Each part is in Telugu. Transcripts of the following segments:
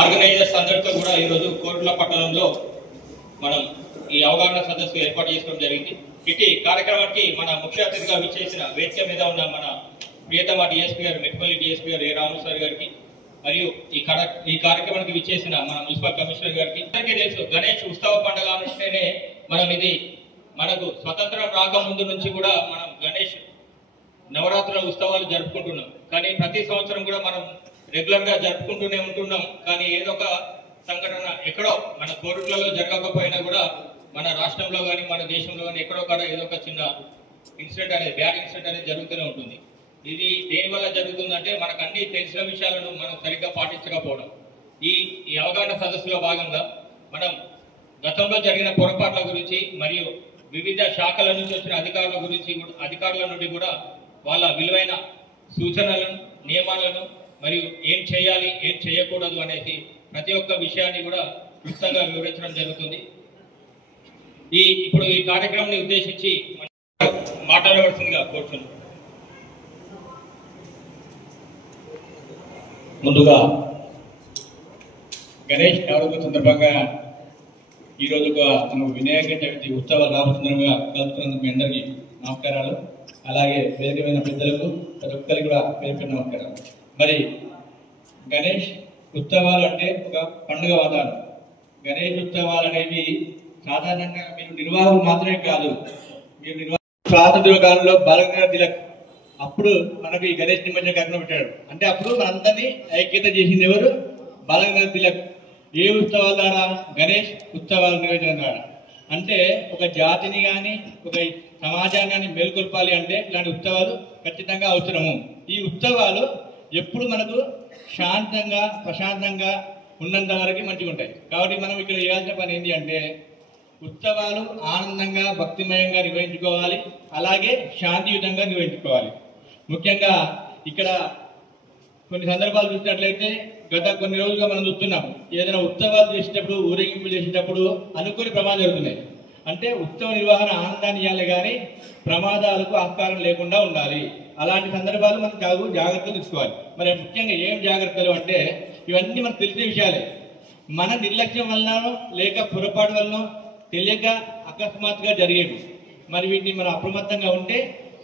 ఆర్గనైజర్స్ అందరితో కూడా ఈరోజు కోరుట్ల పట్టణంలో మనం ఈ అవగాహన సదస్సు ఏర్పాటు చేసుకోవడం జరిగింది. ఇటు కార్యక్రమానికి మన ముఖ్య అతిథిగా విచ్చేసిన వేదిక మీద ఉన్న మన ప్రియతమ డిఎస్పీ గారు మెట్పల్లి డిఎస్పీ గారు ఏ రాము సార్ గారికి మరియు ఈ కార్యక్రమానికి విచ్చేసిన మన మున్సిపల్ కమిషనర్ గారికి అందరికీ తెలుసు గణేష్ ఉత్సవ పండుగ అంటేనే మనం ఇది మనకు స్వతంత్రం రాకముందు నుంచి కూడా మనం గణేష్ నవరాత్రుల ఉత్సవాలు జరుపుకుంటున్నాం. కానీ ప్రతి సంవత్సరం కూడా మనం రెగ్యులర్ గా జరుపుకుంటూనే ఉంటున్నాం. కానీ ఏదో ఒక సంఘటన ఎక్కడో మన కోరుట్లలో జరగకపోయినా కూడా మన రాష్ట్రంలో కానీ మన దేశంలో కానీ ఎక్కడో కూడా ఏదో ఒక చిన్న ఇన్సిడెంట్ అనేది బ్యాడ్ ఇన్సిడెంట్ అనేది జరుగుతూనే ఉంటుంది. ఇది దేని వల్ల జరుగుతుందంటే మనకు అన్ని తెలిసిన విషయాలను మనం సరిగ్గా పాటించకపోవడం. ఈ అవగాహన సదస్సులో భాగంగా మనం గతంలో జరిగిన పొరపాట్ల గురించి మరియు వివిధ శాఖల నుంచి వచ్చిన అధికారుల నుండి కూడా వాళ్ళ విలువైన సూచనలను నియమాలను మరియు ఏం చేయాలి ఏం చేయకూడదు అనేది ప్రతి ఒక్క విషయాన్ని కూడా క్లుప్తంగా వివరించడం జరుగుతుంది. ఇప్పుడు ఈ కార్యక్రమాన్ని ఉద్దేశించి మాట్లాడవలసిందిగా కోరుతున్నాను. ముందుగా గణేష్ నవరాత్రి సందర్భంగా ఈరోజు వినాయక చవితి ఉత్సవాలు రాబోతుండగా కలుపుతున్నందుకు మీ అందరికీ నమస్కారాలు. అలాగే వేదికమైన పెద్దలకు ప్రతి ఒక్కరికి కూడా పేరు నమస్కారాలు. మరి గణేష్ ఉత్సవాలు అంటే ఒక పండుగ వాతావరణం. గణేష్ ఉత్సవాలు అనేవి సాధారణంగా మీరు నిర్వాహకులు మాత్రమే కాదు, మీరు స్వాతంత్ర కాలంలో బాలగంగాధర తిలక్ అప్పుడు మనకు ఈ గణేష్ నిమజ్జన కార్యక్రమం పెట్టాడు. అంటే అప్పుడు మనందరినీ ఐక్యత చేసింది ఎవరు? బాలగంగాధర తిలక్. ఏ ఉత్సవాల ద్వారా? గణేష్ ఉత్సవాల నిర్వహించడం ద్వారా. అంటే ఒక జాతిని కానీ ఒక సమాజాన్ని కానీ మేల్కొల్పాలి అంటే ఇలాంటి ఉత్సవాలు ఖచ్చితంగా అవసరము. ఈ ఉత్సవాలు ఎప్పుడు మనకు శాంతంగా ప్రశాంతంగా ఉన్నంత వరకు మంచిగా ఉంటాయి. కాబట్టి మనం ఇక్కడ చేయాల్సిన పని ఏంటి అంటే ఉత్సవాలు ఆనందంగా భక్తిమయంగా నిర్వహించుకోవాలి, అలాగే శాంతియుతంగా నిర్వహించుకోవాలి. ముఖ్యంగా ఇక్కడ కొన్ని సందర్భాలు చూసినట్లయితే గత కొన్ని రోజులుగా మనం చూస్తున్నాం, ఏదైనా ఉత్సవాలు చేసేటప్పుడు ఊరేగింపులు చేసేటప్పుడు అనుకోని ప్రమాదాలు జరుగుతున్నాయి. అంటే ఉత్సవ నిర్వహణ ఆనందాన్ని ఇవ్వాలి కానీ ప్రమాదాలకు ఆస్కారం లేకుండా ఉండాలి. అలాంటి సందర్భాలు మనం జాగ్రత్తలు తీసుకోవాలి. మరి ముఖ్యంగా ఏం జాగ్రత్తలు అంటే ఇవన్నీ మనకు తెలిసిన విషయాలే. మన నిర్లక్ష్యం వలన లేక పొరపాటు వలన తెలియక అకస్మాత్తుగా జరిగేవి. మరి వీటిని మనం అప్రమత్తంగా ఉంటే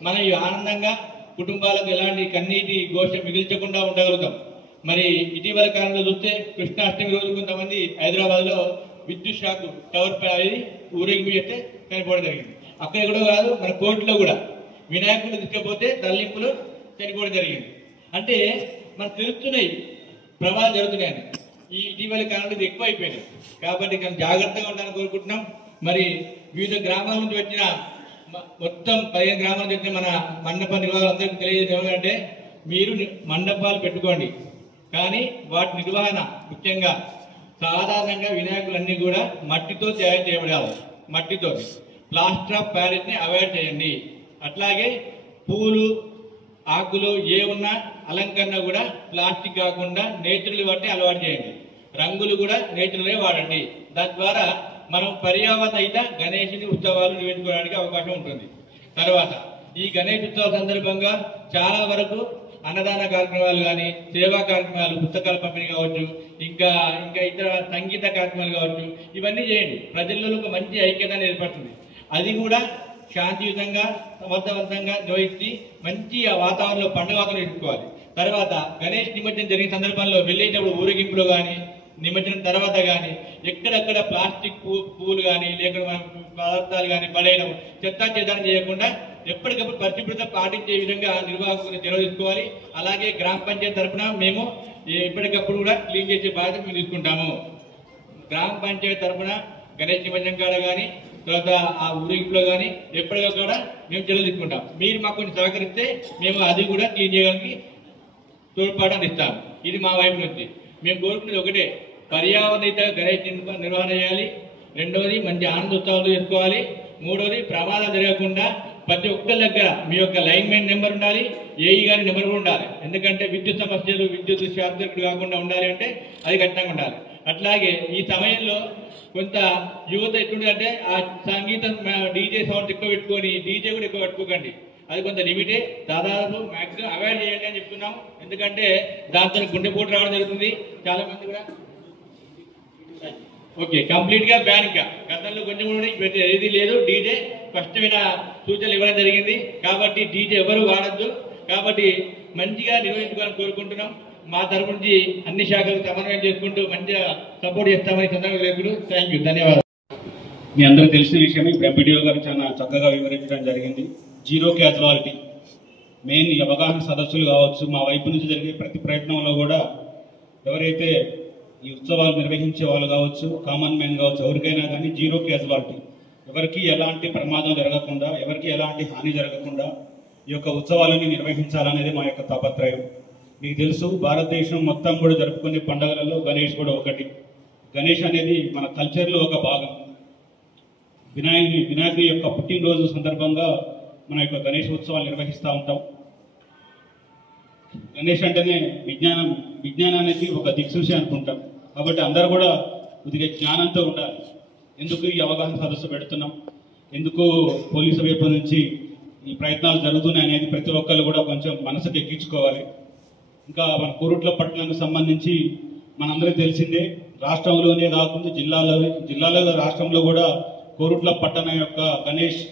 మనం ఆనందంగా కుటుంబాలకు ఎలాంటి కన్నీటి ఘోష మిగిల్చకుండా ఉండగలుగుతాం. మరి ఇటీవల కాలంలో చూస్తే కృష్ణాష్టమి రోజు కొంతమంది హైదరాబాద్లో విద్యుత్ షాక్ టవర్ పై ఊరేగింపు చేస్తే చనిపోవడం జరిగింది. అక్కడ కూడా కాదు, మన కోర్టులో కూడా వినాయకులు తీసుకపోతే తల్లింపులు చనిపోవడం జరిగింది. అంటే మనకు తెలుస్తున్నాయి ప్రమాదాలు జరుగుతున్నాయని. ఈ ఇటీవల కాలంలో ఇది ఎక్కువ అయిపోయింది. కాబట్టి జాగ్రత్తగా ఉండాలని కోరుకుంటున్నాం. మరి వివిధ గ్రామాల నుంచి వచ్చిన మొత్తం 15 గ్రామాల నుంచి వచ్చిన మన మండప నిర్వాహకులు అందరికీ తెలియజేది ఏమంటే మీరు మండపాలు పెట్టుకోండి, కానీ వాటి నిర్వహణ ముఖ్యంగా సాధారణంగా వినాయకులన్నీ కూడా మట్టితో తయారు చేయబడాలి. మట్టితో ప్లాస్టర్ ఆఫ్ ప్యారిస్ ని అవాయిడ్ చేయండి. అట్లాగే పూలు ఆకులు ఏ ఉన్నా అలంకరణ కూడా ప్లాస్టిక్ కాకుండా నేచురల్ వాటిని అలవాటు చేయండి. రంగులు కూడా నేచురలే వాడండి. దాని ద్వారా మనం పర్యావరణ గణేషుని ఉత్సవాలు నిర్వహించుకోవడానికి అవకాశం ఉంటుంది. తర్వాత ఈ గణేష్ ఉత్సవాల సందర్భంగా చాలా వరకు అన్నదాన కార్యక్రమాలు కానీ సేవా కార్యక్రమాలు, పుస్తకాల పంపిణీ కావచ్చు, ఇంకా ఇతర సంగీత కార్యక్రమాలు కావచ్చు, ఇవన్నీ చేయండి. ప్రజల్లో ఒక మంచి ఐక్యత ఏర్పడుతుంది. అది కూడా శాంతియుతంగా సమర్థవంతంగా నిర్వహించి మంచి వాతావరణంలో పండుగ వాతావరణం ఎదుర్కోవాలి. తర్వాత గణేష్ నిమజ్జనం జరిగిన సందర్భంలో వెళ్ళేటప్పుడు ఊరేగింపులో కానీ నిమజ్జనం తర్వాత కానీ ఎక్కడెక్కడ ప్లాస్టిక్ పూలు కానీ లేకుండా పదార్థాలు కానీ పడేయడం చెత్త చెదారం చేయకుండా ఎప్పటికప్పుడు పరిశుభ్రత పాటించే విధంగా నిర్వాహకులు చొరవ తీసుకోవాలి. అలాగే గ్రామ పంచాయతీ తరఫున మేము ఎప్పటికప్పుడు కూడా క్లీన్ చేసే బాధ్యత మేము తీసుకుంటాము. గ్రామ పంచాయతీ తరఫున గణేష్ నిమజ్జనం కాడ కానీ తర్వాత ఆ ఊరేగింపులో కానీ ఎప్పటికక్కడ మేము చర్యలు తీసుకుంటాం. మీరు మాకు కొన్ని సహకరిస్తే మేము అది కూడా క్లీన్ చేయడానికి తోడ్పాటు అందిస్తాం. ఇది మా వైపు నుంచి మేము కోరుకునేది ఒకటే, పర్యావరణ గణేష్ నిర్వహణ చేయాలి. రెండవది మంచి ఆనందోత్సవాలు చేసుకోవాలి. మూడవది ప్రమాదాలు జరగకుండా ప్రతి ఒక్కరి దగ్గర మీ యొక్క లైన్మెన్ నెంబర్ ఉండాలి, ఏఈ గారి నెంబర్ కూడా ఉండాలి. ఎందుకంటే విద్యుత్ సమస్యలు విద్యుత్ షార్ట్ సర్క్యూట్ కాకుండా ఉండాలి అంటే అది ఖచ్చితంగా ఉండాలి. అట్లాగే ఈ సమయంలో కొంత యువత ఎట్లుంటుందంటే ఆ సంగీతం డీజే సౌండ్ ఎక్కువ పెట్టుకొని డీజే కూడా ఎక్కువ పెట్టుకోకండి. అది కొంత లిమిటే, దాదాపు మ్యాక్సిమం అవాయిడ్ చేయండి అని చెప్తున్నాం. ఎందుకంటే దాంతో గుండెపోటు రావడం జరుగుతుంది. చాలా మంది కూడా ఓకే కంప్లీట్ గా బ్యాన్. ఇంకా గతంలో కొంచెం కూడా ఏది లేదు. డీజే స్పష్టమైన సూచనలు ఇవ్వడం జరిగింది. కాబట్టి డీజే ఎవరు వాడద్దు. కాబట్టి మంచిగా నిర్వహించుకోవాలని కోరుకుంటున్నాం. మా తరపు నుంచి అన్ని శాఖలు సమన్వయం చేసుకుంటూ మంచిగా సపోర్ట్ చేస్తామని సందర్భంగా లేదు. థ్యాంక్ యూ, ధన్యవాదాలు. మీ అందరికీ తెలిసిన విషయమే ఎంపీడీఓ గారు చాలా చక్కగా వివరించడం జరిగింది. జీరో క్యాజువాలిటీ మెయిన్ అవగాహన సదస్సులు కావచ్చు, మా వైపు నుంచి జరిగే ప్రతి ప్రయత్నంలో కూడా ఎవరైతే ఈ ఉత్సవాలు నిర్వహించే వాళ్ళు కావచ్చు, కామన్ మ్యాన్ కావచ్చు, ఎవరికైనా కానీ జీరో క్యాజువాలిటీ, ఎవరికి ఎలాంటి ప్రమాదం జరగకుండా, ఎవరికి ఎలాంటి హాని జరగకుండా ఈ యొక్క ఉత్సవాలని నిర్వహించాలనేది మా యొక్క తాపత్రయం. మీకు తెలుసు, భారతదేశం మొత్తం కూడా జరుపుకునే పండుగలలో గణేష్ కూడా ఒకటి. గణేష్ అనేది మన కల్చర్లో ఒక భాగం. వినాయకుడి యొక్క పుట్టినరోజు సందర్భంగా మన యొక్క గణేష్ ఉత్సవాలు నిర్వహిస్తూ ఉంటాం. గణేష్ అంటేనే విజ్ఞానానికి ఒక దిక్సూచి అనుకుంటాం. కాబట్టి అందరూ కూడా కొద్దిగా జ్ఞానంతో ఉండాలి. ఎందుకు ఈ అవగాహన సదస్సు పెడుతున్నాం, ఎందుకు పోలీసు వైపు నుంచి ఈ ప్రయత్నాలు జరుగుతున్నాయి అనేది ప్రతి ఒక్కరు కూడా కొంచెం మనసుకు ఎక్కించుకోవాలి. ఇంకా మన కోరుట్ల పట్టణానికి సంబంధించి మనందరికీ తెలిసిందే, రాష్ట్రంలోనే కాకుండా జిల్లాలో రాష్ట్రంలో కూడా కోరుట్ల పట్టణం యొక్క గణేష్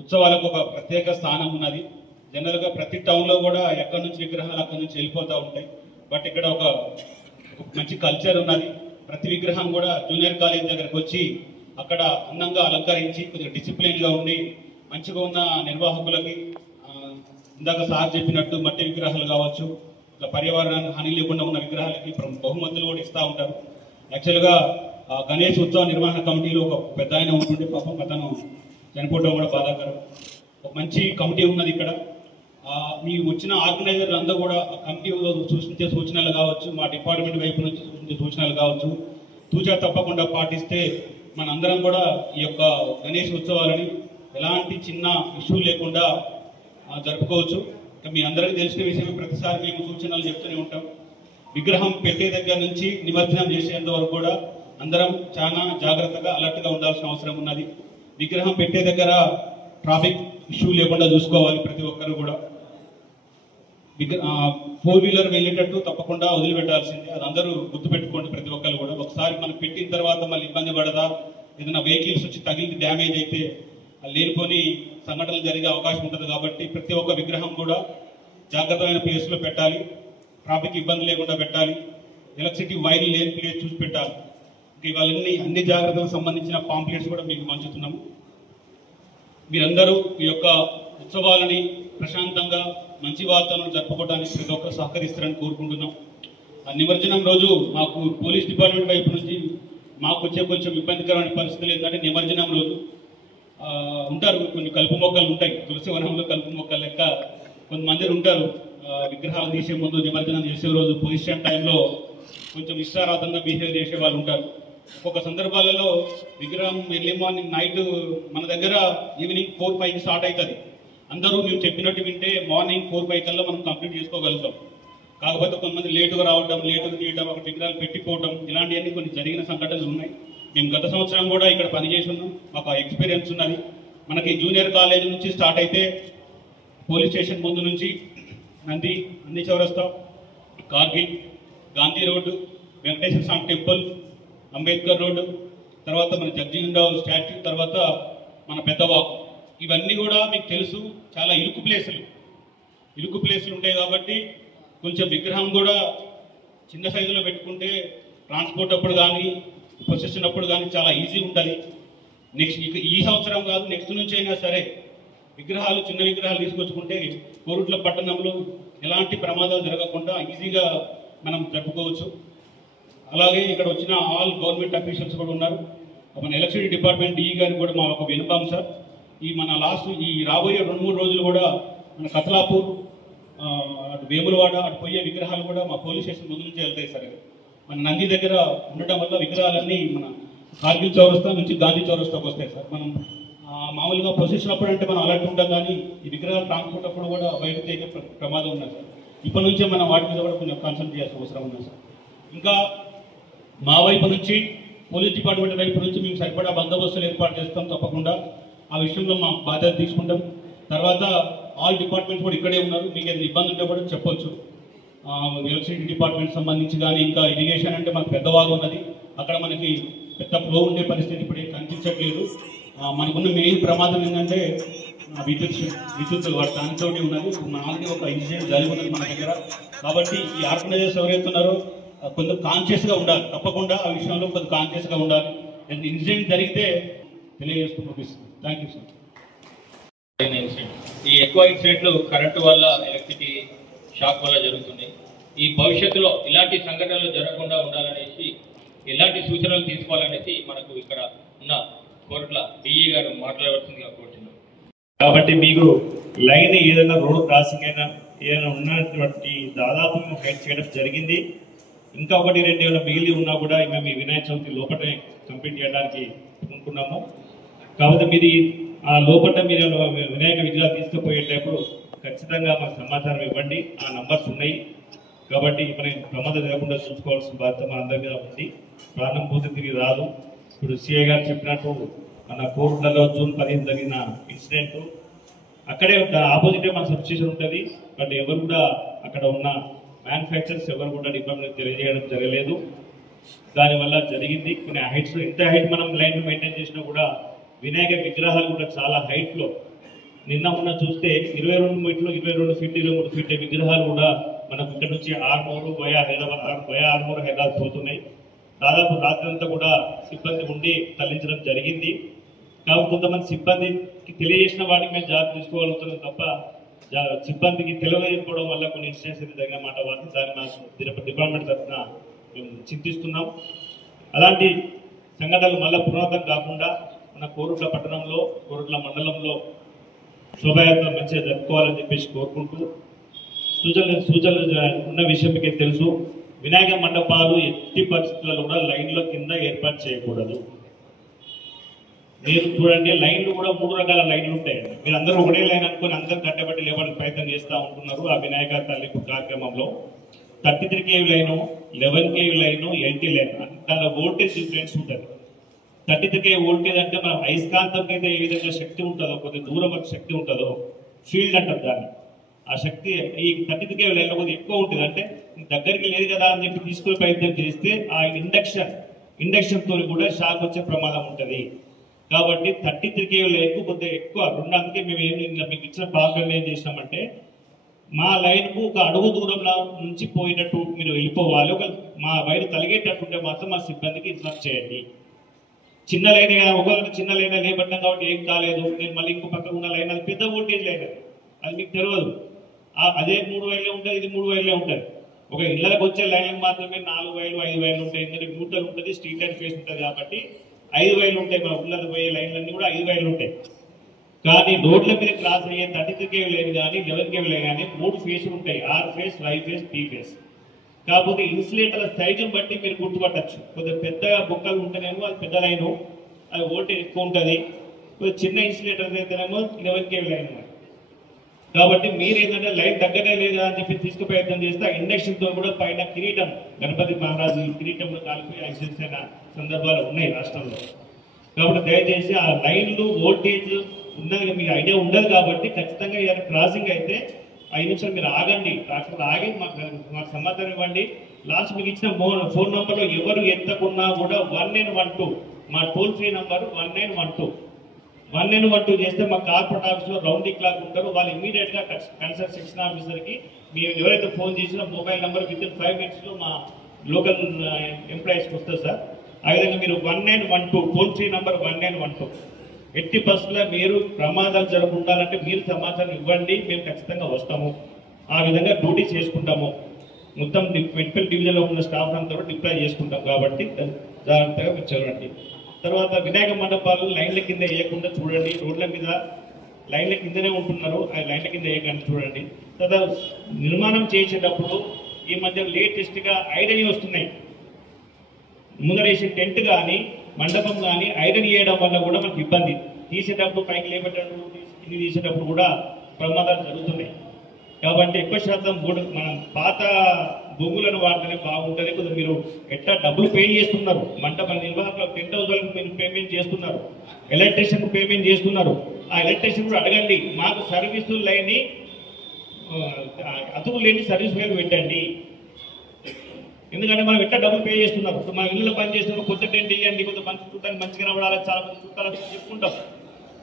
ఉత్సవాలకు ఒక ప్రత్యేక స్థానం ఉన్నది. జనరల్గా ప్రతి టౌన్లో కూడా ఎక్కడి నుంచి విగ్రహాలు అక్కడి నుంచి వెళ్ళిపోతూ ఉంటాయి. బట్ ఇక్కడ ఒక మంచి కల్చర్ ఉన్నది. ప్రతి విగ్రహం కూడా జూనియర్ కాలేజ్ దగ్గరకు వచ్చి అక్కడ అందంగా అలంకరించి కొద్దిగా డిసిప్లిన్గా ఉండి మంచిగా ఉన్న నిర్వాహకులకి ఇందాక సార్ చెప్పినట్టు మట్టి విగ్రహాలు కావచ్చు, ఇట్లా పర్యావరణానికి హాని లేకుండా ఉన్న విగ్రహాలకి బహుమతులు కూడా ఇస్తూ ఉంటారు. యాక్చువల్గా గణేష్ ఉత్సవ నిర్వహణ కమిటీలో ఒక పెద్ద ఆయన ఉంటుండే, పాపం అతను చనిపోవడం కూడా బాధాకరం. ఒక మంచి కమిటీ ఉన్నది ఇక్కడ. మీ వచ్చిన ఆర్గనైజర్లు అందరూ కూడా కమిటీ సూచించే సూచనలు కావచ్చు, మా డిపార్ట్మెంట్ వైపు నుంచి సూచించే సూచనలు కావచ్చు, తూచా తప్పకుండా పాటిస్తే మనందరం కూడా ఈ యొక్క గణేష్ ఉత్సవాలని ఎలాంటి చిన్న ఇష్యూ లేకుండా జరుపుకోవచ్చు. మీ అందరికీ తెలిసిన విషయమే, ప్రతిసారి మేము సూచనలు చెప్తూనే ఉంటాం. విగ్రహం పెట్టే దగ్గర నుంచి నిమజ్జనం చేసేంత వరకు కూడా అందరం చాలా జాగ్రత్తగా అలర్ట్గా ఉండాల్సిన అవసరం ఉన్నది. విగ్రహం పెట్టే దగ్గర ట్రాఫిక్ ఇష్యూ లేకుండా చూసుకోవాలి ప్రతి ఒక్కరు కూడా. 4 వీలర్ వెళ్ళేటట్టు తప్పకుండా వదిలిపెట్టాల్సిందే, అది అందరూ గుర్తుపెట్టుకోండి ప్రతి ఒక్కరు కూడా. ఒకసారి మనం పెట్టిన తర్వాత మళ్ళీ ఇబ్బంది పడదా, ఏదైనా వెహికల్స్ వచ్చి తగిలి డ్యామేజ్ అయితే లేనిపోని సంఘటనలు జరిగే అవకాశం ఉంటుంది. కాబట్టి ప్రతి ఒక్క విగ్రహం కూడా జాగ్రత్తమైన ప్లేస్లో పెట్టాలి, ట్రాఫిక్ ఇబ్బంది లేకుండా పెట్టాలి, ఎలక్ట్రిసిటీ వైర్లు లేని ప్లేస్ చూసి పెట్టాలి. ఇవన్నీ అన్ని జాగ్రత్తలకు సంబంధించిన పాంప్లెట్స్ కూడా మీకు పంచుతున్నాము. మీరందరూ ఈ యొక్క ఉత్సవాలని ప్రశాంతంగా మంచి వాతావరణం జరుపుకోవడానికి ప్రతి ఒక్కరు సహకరిస్తారని కోరుకుంటున్నాం. నిమజ్జనం రోజు మాకు పోలీస్ డిపార్ట్మెంట్ వైపు నుంచి మాకు వచ్చే కొంచెం ఇబ్బందికరమైన పరిస్థితులు ఏంటంటే, నిమజ్జనం రోజు ఉంటారు కొన్ని కలుపు మొక్కలు ఉంటాయి, తులసి వనంలో కలుపు మొక్కలు లెక్క కొంతమంది ఉంటారు. విగ్రహాలు తీసే ముందు నిమజ్జనం చేసే రోజు పొజిషన్ టైంలో కొంచెం ఇష్టారాధంగా బిహేవ్ చేసే వాళ్ళు ఉంటారు. ఒక్కొక్క సందర్భాలలో విగ్రహం ఎర్లీ మార్నింగ్ నైట్ మన దగ్గర ఈవినింగ్ 4-5 స్టార్ట్ అవుతుంది. అందరూ మేము చెప్పినట్టు వింటే మార్నింగ్ 4-5 కల్లా మనం కంప్లీట్ చేసుకోగలుగుతాం. కాకపోతే కొంతమంది లేటుగా రావడం, లేటుగా తీయడం, ఒక విగ్రహాలు పెట్టిపోవడం, ఇలాంటివన్నీ కొన్ని జరిగిన సంఘటనలు ఉన్నాయి. మేము గత సంవత్సరం కూడా ఇక్కడ పనిచేసి ఉన్నాం, మాకు ఎక్స్పీరియన్స్ ఉన్నది. మనకి జూనియర్ కాలేజ్ నుంచి స్టార్ట్ అయితే పోలీస్ స్టేషన్ ముందు నుంచి నంది చౌరస్తా, కార్గిల్, గాంధీ రోడ్డు, వెంకటేశ్వర స్వామి టెంపుల్, అంబేద్కర్ రోడ్డు, తర్వాత మన జగ్జీవన్ రావు స్టాట్యూ, తర్వాత మన పెద్దవాకు, ఇవన్నీ కూడా మీకు తెలుసు చాలా ఇరుకు ప్లేసులు ఉంటాయి. కాబట్టి కొంచెం విగ్రహం కూడా చిన్న సైజులో పెట్టుకుంటే ట్రాన్స్పోర్ట్ అప్పుడు కానీ ప్రొసెషన్ అప్పుడు కానీ చాలా ఈజీ ఉంటుంది. నెక్స్ట్ ఈ సంవత్సరం కాదు, నెక్స్ట్ నుంచి అయినా సరే విగ్రహాలు, చిన్న విగ్రహాలు తీసుకొచ్చుకుంటే కోరుట్ల పట్టణంలో ఎలాంటి ప్రమాదాలు జరగకుండా ఈజీగా మనం జరుపుకోవచ్చు. అలాగే ఇక్కడ వచ్చిన ఆల్ గవర్నమెంట్ అఫీషియల్స్ కూడా ఉన్నారు. మన ఎలక్ట్రిసిటీ డిపార్ట్మెంట్ డిఈ గారికి కూడా మా ఒక విన్నపం సార్, మన ఈ రాబోయే 2-3 రోజులు కూడా మన కతలాపూర్, అటు వేములవాడ, అటు పోయే విగ్రహాలు కూడా మా పోలీస్ స్టేషన్ ముందు నుంచి వెళ్తాయి సార్. మన నంది దగ్గర ఉండటం వల్ల విగ్రహాలన్నీ మన కార్గిల్ చౌరస్తా నుంచి గాంధీ చౌరస్తాకు వస్తాయి సార్. మనం మామూలుగా ప్రొసెషన్ అప్పుడు అంటే మనం అలర్ట్ ఉంటాం, కానీ ఈ విగ్రహాలు ట్రాన్స్పోర్ట్ అప్పుడు కూడా బయటకు తెగే ప్రమాదం ఉన్నది సార్. ఇప్పటి నుంచే మనం వాటి మీద కూడా కొంచెం కాన్సన్ట్రేట్ చేయాల్సిన అవసరం ఉంది సార్. ఇంకా మా వైపు నుంచి, పోలీస్ డిపార్ట్మెంట్ వైపు నుంచి మేము సరిపడా బందోబస్తులు ఏర్పాటు చేస్తాం. తప్పకుండా ఆ విషయంలో మా బాధ్యత తీసుకుంటాం. తర్వాత ఆల్ డిపార్ట్మెంట్స్ కూడా ఇక్కడే ఉన్నారు, మీకు ఏదైనా ఇబ్బంది ఉంటే కూడా చెప్పొచ్చు. ఎలక్ట్రిసిటీ డిపార్ట్మెంట్ సంబంధించి కానీ, ఇంకా ఇరిగేషన్ అంటే మనకు పెద్దవాగా ఉన్నది, అక్కడ మనకి పెద్ద ఫ్లో ఉండే పరిస్థితి ఇప్పుడు కనిపించట్లేదు. మనకున్న మెయిన్ ప్రమాదం ఏంటంటే విద్యుత్ దానితో ఉన్నది. ఆల్రెడీ ఒక ఇన్సిడెంట్ జరిగి ఉన్నది మన దగ్గర. కాబట్టి ఈ ఆర్గనైజర్స్ ఎవరైతే ఉన్నారో కొంచెం కాన్షియస్గా ఉండాలి, తప్పకుండా ఆ విషయంలో కొంచెం కాన్షియస్గా ఉండాలి. ఇన్సిడెంట్ జరిగితే తెలియజేస్తూ పంపిస్తుంది. Thank you sir. ఈ ఎక్కువ ఇన్సిడెంట్లు కరెంటు వల్ల, ఎలక్ట్రిసిటీ షాక్ వల్ల జరుగుతుంది. ఈ భవిష్యత్తులో ఇలాంటి సంఘటనలు జరగకుండా ఉండాలనేసి ఎలాంటి సూచనలు తీసుకోవాలనేసి మనకు ఇక్కడ ఉన్న కోరుట్ల డిఈ గారు మాట్లాడవలసిందిగా కోరుతున్నాం. కాబట్టి మీకు లైన్ ఏదైనా రోడ్ క్రాసింగ్ అయినా ఏదైనా ఉన్నటువంటి దాదాపు మేము హైట్ చేయడం జరిగింది. ఇంకా 1-2 ఏమైనా మిగిలి ఉన్నా కూడా మేము ఈ వినాయక చవితి లోపలే కంప్లీట్ చేయడానికి అనుకున్నాము. కాబట్టి మీది ఆ లోపల మీరు వినాయక విగ్రహాలు తీసుకుపోయేటప్పుడు ఖచ్చితంగా మాకు సమాచారం ఇవ్వండి. ఆ నంబర్స్ ఉన్నాయి కాబట్టి మనం ప్రమాదం లేకుండా చూసుకోవాల్సిన బాధ్యత మన అందరి మీద ఉంది. ప్రాణం పోతే తిరిగి రాదు. ఇప్పుడు సిఐ గారు చెప్పినట్టు మన కోర్టులలో జూన్ 15 జరిగిన ఇన్సిడెంట్ అక్కడే ఆపోజిటే మన సబ్స్టేషన్ ఉంటుంది. బట్ ఎవరు కూడా అక్కడ ఉన్న మ్యానుఫ్యాక్చర్స్ ఎవరు కూడా డిపార్ట్మెంట్ తెలియజేయడం జరగలేదు. దానివల్ల జరిగింది. కొన్ని హైట్స్, ఎంత హైట్ మనం లైన్ మెయింటైన్ చేసినా కూడా వినాయక విగ్రహాలు కూడా చాలా హైట్లో, నిన్న మొన్న చూస్తే 22 మీటర్లు, 22 ఫీట్, 23 ఫీట్ విగ్రహాలు కూడా మనకు ఇక్కడ నుంచి ఆర్మూరు వయా ఆర్మూరు హైదరాబాద్ పోతున్నాయి. దాదాపు రాత్రి అంతా కూడా సిబ్బంది ఉండి తరలించడం జరిగింది. కాబట్టి కొంతమంది సిబ్బందికి తెలియజేసిన వాటికి మేము జాగ్రత్త తీసుకోగలుగుతున్నాం తప్ప సిబ్బందికి తెలియజేయకపోవడం వల్ల కొన్ని ఇన్సిడెంట్స్ అయితే జరిగిన మాట వాటి దాన్ని మా డిపార్ట్మెంట్ తరఫున మేము చింతిస్తున్నాం. అలాంటి సంఘటనలు మళ్ళీ పునరావృతం కాకుండా మన కోరుట్ల పట్టణంలో, కోరుట్ల మండలంలో శోభాయాత్ర మంచిగా జరుపుకోవాలని చెప్పేసి కోరుకుంటూ, సూచనలు ఉన్న విషయం మీకు తెలుసు. వినాయక మండపాలు ఎట్టి పరిస్థితుల్లో కూడా లైన్ల కింద ఏర్పాటు చేయకూడదు. మీరు చూడండి, లైన్లు కూడా 3 రకాల లైన్లు ఉంటాయి. మీరు అందరూ ఒకటే లైన్ అనుకుని అందరూ కట్టబట్టి లేవడానికి ప్రయత్నం చేస్తూ ఉంటున్నారు. ఆ వినాయక తల్లిపు కార్యక్రమంలో 33 kV line, 11 kV line, 80 line, దాని వోల్టేజ్ డిఫరెన్స్ ఉంటుంది. 33 kV వోల్టేజ్ అంటే మనం అయస్కాంతంకి అయితే ఏ విధంగా శక్తి ఉంటుందో, కొద్ది దూరం వరకు శక్తి ఉంటుందో, ఫీల్డ్ అంటారు దాన్ని. ఆ శక్తి ఈ 33 kV లైన్లో కొద్దిగా ఎక్కువ ఉంటుంది. అంటే దగ్గరికి లేదు కదా అని చెప్పి తీసుకునే ప్రయత్నం చేస్తే ఆ ఇండక్షన్ తో కూడా షాక్ వచ్చే ప్రమాదం ఉంటుంది. కాబట్టి 33 kV లైన్కు కొద్దిగా ఎక్కువ రెండు. అందుకే మేము మీకు ఇచ్చిన ప్రాబ్లం ఏం చేసినామంటే, మా లైన్కు ఒక అడుగు దూరంలో నుంచి పోయినట్టు మీరు వెళ్ళిపోవాలి. ఒక మా వైర్ తలిగేటట్టుంటే మాత్రం మా సిబ్బందికి ఇన్ఫార్మ్ చేయండి. చిన్న లైన్ కదా, ఒకవేళ చిన్న లైన్ లేబట్టాం కాబట్టి ఏం కాలేదు, నేను మళ్ళీ ఇంకో పక్కన ఉన్న లైన్ అది పెద్ద వోల్టేజ్ లైన్, అది మీకు తెలియదు. అదే 3 వైర్లే ఉంటుంది, ఇది 3 వైర్లే ఉంటుంది. ఒక ఇళ్ళకి వచ్చే లైన్లకు మాత్రమే 4 వైర్లు 5 వైర్లు ఉంటాయి. ఎందుకంటే న్యూట్రల్ ఉంటుంది, స్ట్రీట్ లైన్ ఫేస్ ఉంటుంది కాబట్టి 5 వైర్లు ఉంటాయి. మా ఉళ్ళకి పోయే లైన్లన్నీ కూడా 5 వైర్లు ఉంటాయి. కానీ రోడ్ల మీద క్రాస్ అయ్యే 33 kV లైన్ కానీ 11 kV లైన్ కానీ 3 ఫేస్లు ఉంటాయి. R face, Y face, P face. కాకపోతే ఇన్సులేటర్ల సైజుని బట్టి మీరు గుర్తుపట్టచ్చు. కొద్దిగా పెద్ద బొక్కలు ఉంటేనేమో అది పెద్ద లైను, అది వోల్టేజ్ ఎక్కువ ఉంటుంది. కొద్దిగా చిన్న ఇన్సులేటర్ అయితేనేమో 11 kV లైన్. కాబట్టి మీరు ఏంటంటే లైన్ దగ్గరే లేదా అని చెప్పి తీసుకు ప్రయత్నం చేస్తే ఇండక్షన్ తో కూడా పైన కిరీటం, గణపతి మహారాజు కిరీటంలో కలిపి యాక్సిడెంట్స్ అయిన సందర్భాలు ఉన్నాయి రాష్ట్రంలో. కాబట్టి దయచేసి ఆ లైన్లు వోల్టేజ్ ఉన్నది మీకు ఐడియా ఉండదు. కాబట్టి ఖచ్చితంగా ఏదైనా క్రాసింగ్ అయితే 5 నిమిషాలు మీరు ఆగండి. డాక్టర్ ఆగి మాకు సమాచారం ఇవ్వండి. లాస్ట్ మీకు ఇచ్చిన ఫోన్ నంబర్లో ఎవరు ఎత్తకున్నా కూడా 1912 మా టోల్ ఫ్రీ నంబర్ 1912. 1N12 చేస్తే మా కార్పొరేట్ ఆఫీస్లో రౌండ్ ది క్లాక్ ఉంటారు. వాళ్ళు ఇమీడియట్గా కన్సర్న్ సెక్షన్ ఆఫీసర్కి మీరు ఎవరైతే ఫోన్ చేసినా మొబైల్ నెంబర్ విత్ 5 minutesలో మా లోకల్ ఎంప్లాయీస్కి వస్తుంది సార్. ఆ విధంగా మీరు 1912 టోల్ ఫ్రీ నెంబర్ 1912 ఎట్టి బస్సులో మీరు ప్రమాదాలు జరగకుండాలంటే మీరు సమాచారం ఇవ్వండి, మేము ఖచ్చితంగా వస్తాము. ఆ విధంగా డ్యూటీ చేసుకుంటాము. మొత్తం మెడికల్ డివిజన్లో ఉన్న స్టాఫ్ అంతా కూడా డిప్లాయ్ చేసుకుంటాం కాబట్టి జాగ్రత్తగా మీరు చూడండి. తర్వాత వినాయక మండపాలు లైన్ల కింద వేయకుండా చూడండి. రోడ్ల మీద లైన్ల కిందనే ఉంటున్నారు, ఆ లైన్ల కింద వేయకుండా చూడండి. తర్వాత నిర్మాణం చేసేటప్పుడు ఈ మధ్య లేటెస్ట్గా ఐరన్ వస్తున్నాయి. ముందరేసే టెంట్ కానీ మండపం కానీ ఐరన్ చేయడం వల్ల కూడా మనకు ఇబ్బంది. తీసేటప్పుడు పైకి లేపేటప్పుడు కింది తీసేటప్పుడు కూడా ప్రమాదాలు జరుగుతున్నాయి. కాబట్టి ఎక్కువ శాతం మనం పాత బొంగులను వాడితేనే బాగుంటుంది. కొంచెం మీరు ఎట్లా డబ్బులు పే చేస్తున్నారు, మంటపం నిర్వాహకులు 10,000 మీరు పేమెంట్ చేస్తున్నారు, ఎలక్ట్రీషియన్కు పేమెంట్ చేస్తున్నారు. ఆ ఎలక్ట్రీషియన్ కూడా అడగండి, మాకు సర్వీసు లేని అతుకు లేని సర్వీస్ వేలు పెట్టండి. ఎందుకంటే మనం ఎట్లా డబ్బులు పే చేస్తున్నారు. మనం ఇళ్ళలో పని చేస్తున్నాం, కొత్త టెంట్ ఇవ్వండి, కొంత మంచి చూడడానికి మంచిగా కనబడాలి, చాలా మంది చుట్టాలని చెప్పుకుంటాం.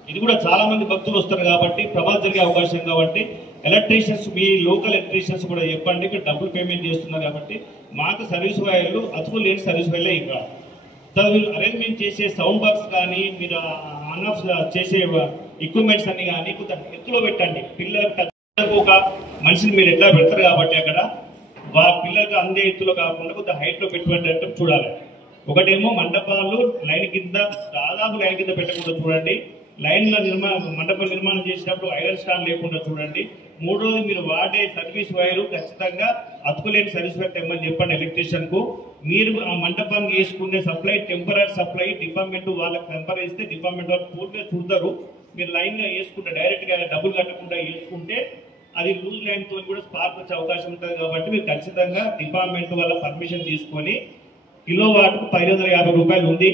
ఇది కూడా చాలా మంది భక్తులు వస్తారు కాబట్టి ప్రమాదం జరిగే అవకాశం కాబట్టి ఎలక్ట్రీషియన్స్ మీ లోకల్ ఎలక్ట్రీషియన్స్ కూడా చెప్పండి, ఇక్కడ డబ్బులు పేమెంట్ చేస్తున్నారు కాబట్టి మాకు సర్వీస్ వైర్లు అతుకు లేని సర్వీస్ వైర్లే ఇవ్వాలి. తర్వాత మీరు అరేంజ్మెంట్ చేసే సౌండ్ బాక్స్ కానీ మీరు ఆన్ ఆఫ్ చేసే ఎక్విప్మెంట్స్ అన్ని కానీ కొంత ఎత్తులో పెట్టండి. పిల్లలకు ఒక మనిషిని మీరు ఎట్లా పెడతారు కాబట్టి అక్కడ పిల్లలకు అందే ఎత్తులో కాకుండా కొంత హైట్లో పెట్టుబడి చూడాలి. ఒకటేమో మండపాలు లైన్ కింద దాదాపు లైన్ కింద పెట్టకుండా చూడండి. లైన్ల మండపం నిర్మాణం చేసేటప్పుడు ఐరన్ స్టాండ్ లేకుండా చూడండి. మూడోది మీరు వాడే సర్వీస్ వైరు ఖచ్చితంగా అతుకులేని సర్వీస్ వైర్ తెమ్మని చెప్పండి ఎలక్ట్రీషియన్కు. మీరు ఆ మండపానికి వేసుకునే సప్లై టెంపరీ సప్లై డిపార్ట్మెంట్ వాళ్ళకి టెంపరీ ఇస్తే డిపార్ట్మెంట్ వాళ్ళు పూర్తిగా చూడతారు. మీరు లైన్గా వేసుకుంటే డైరెక్ట్గా డబ్బులు కట్టకుండా వేసుకుంటే అది లూజ్ లైన్తో కూడా స్పార్క్ వచ్చే అవకాశం ఉంటుంది. కాబట్టి మీరు ఖచ్చితంగా డిపార్ట్మెంట్ వాళ్ళ పర్మిషన్ తీసుకొని కిలో వాట్కు 1,550 రూపాయలు ఉంది.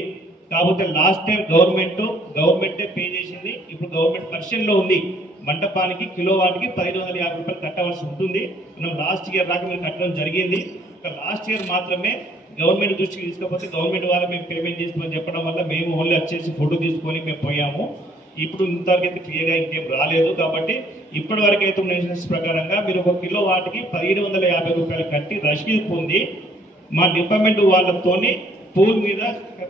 కాకపోతే లాస్ట్ టైం గవర్నమెంటే పే చేసింది. ఇప్పుడు గవర్నమెంట్ పర్షన్లో ఉంది. మండపానికి కిలో వాట్కి 1,550 రూపాయలు కట్టవలసి ఉంటుంది. మనం లాస్ట్ ఇయర్ దాకా మేము కట్టడం జరిగింది. లాస్ట్ ఇయర్ మాత్రమే గవర్నమెంట్ దృష్టికి తీసుకపోతే గవర్నమెంట్ వాళ్ళు మేము పేమెంట్ చేసుకోమని చెప్పడం వల్ల మేము ఓన్లీ వచ్చేసి ఫోటో తీసుకొని మేము పోయాము. ఇప్పుడు ఇంతవరకు అయితే క్లియర్గా ఇంకేం రాలేదు. కాబట్టి ఇప్పటి వరకు అయితే ఉన్న ఇన్సూరెన్స్ ప్రకారంగా మీరు 1 కిలో వాట్కి 1,550 రూపాయలు కట్టి రసీదు పొంది మా డిపార్ట్మెంట్ వాళ్ళతోని పూల్ మీద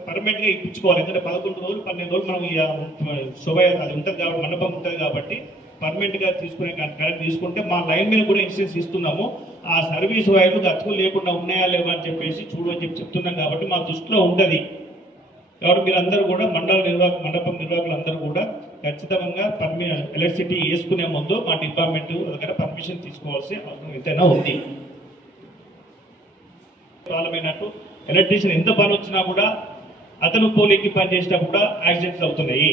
పర్మనెంట్గా ఇప్పించుకోవాలి. ఎందుకంటే 11 రోజులు 12 రోజులు మనం శోభయాత్ర అది ఉంటుంది కాబట్టి మండపం ఉంటుంది కాబట్టి పర్మనెంట్గా తీసుకునే కరెక్ట్ తీసుకుంటే మా లైన్ మీద కూడా ఇన్సూరెన్స్ ఇస్తున్నాము. ఆ సర్వీస్ వైర్లు అతుకులు లేకుండా ఉన్నాయా లేవా అని చెప్పేసి చూడని చెప్తున్నాం కాబట్టి మా దృష్టిలో ఉంటుంది. కాబట్టి మీరందరూ కూడా మండపం నిర్వాహకులు అందరూ కూడా ఖచ్చితంగా ఎలక్ట్రిసిటీ వేసుకునే ముందు మా డిపార్ట్మెంట్ దగ్గర పర్మిషన్ తీసుకోవాల్సిన అవసరం ఎంతైనా ఉంది. ప్రాబ్లమైనట్టు ఎలక్ట్రీషియన్ ఎంత పని వచ్చినా కూడా అతను పోలీకి పని చేసేటప్పుడు కూడా యాక్సిడెంట్స్ అవుతున్నాయి.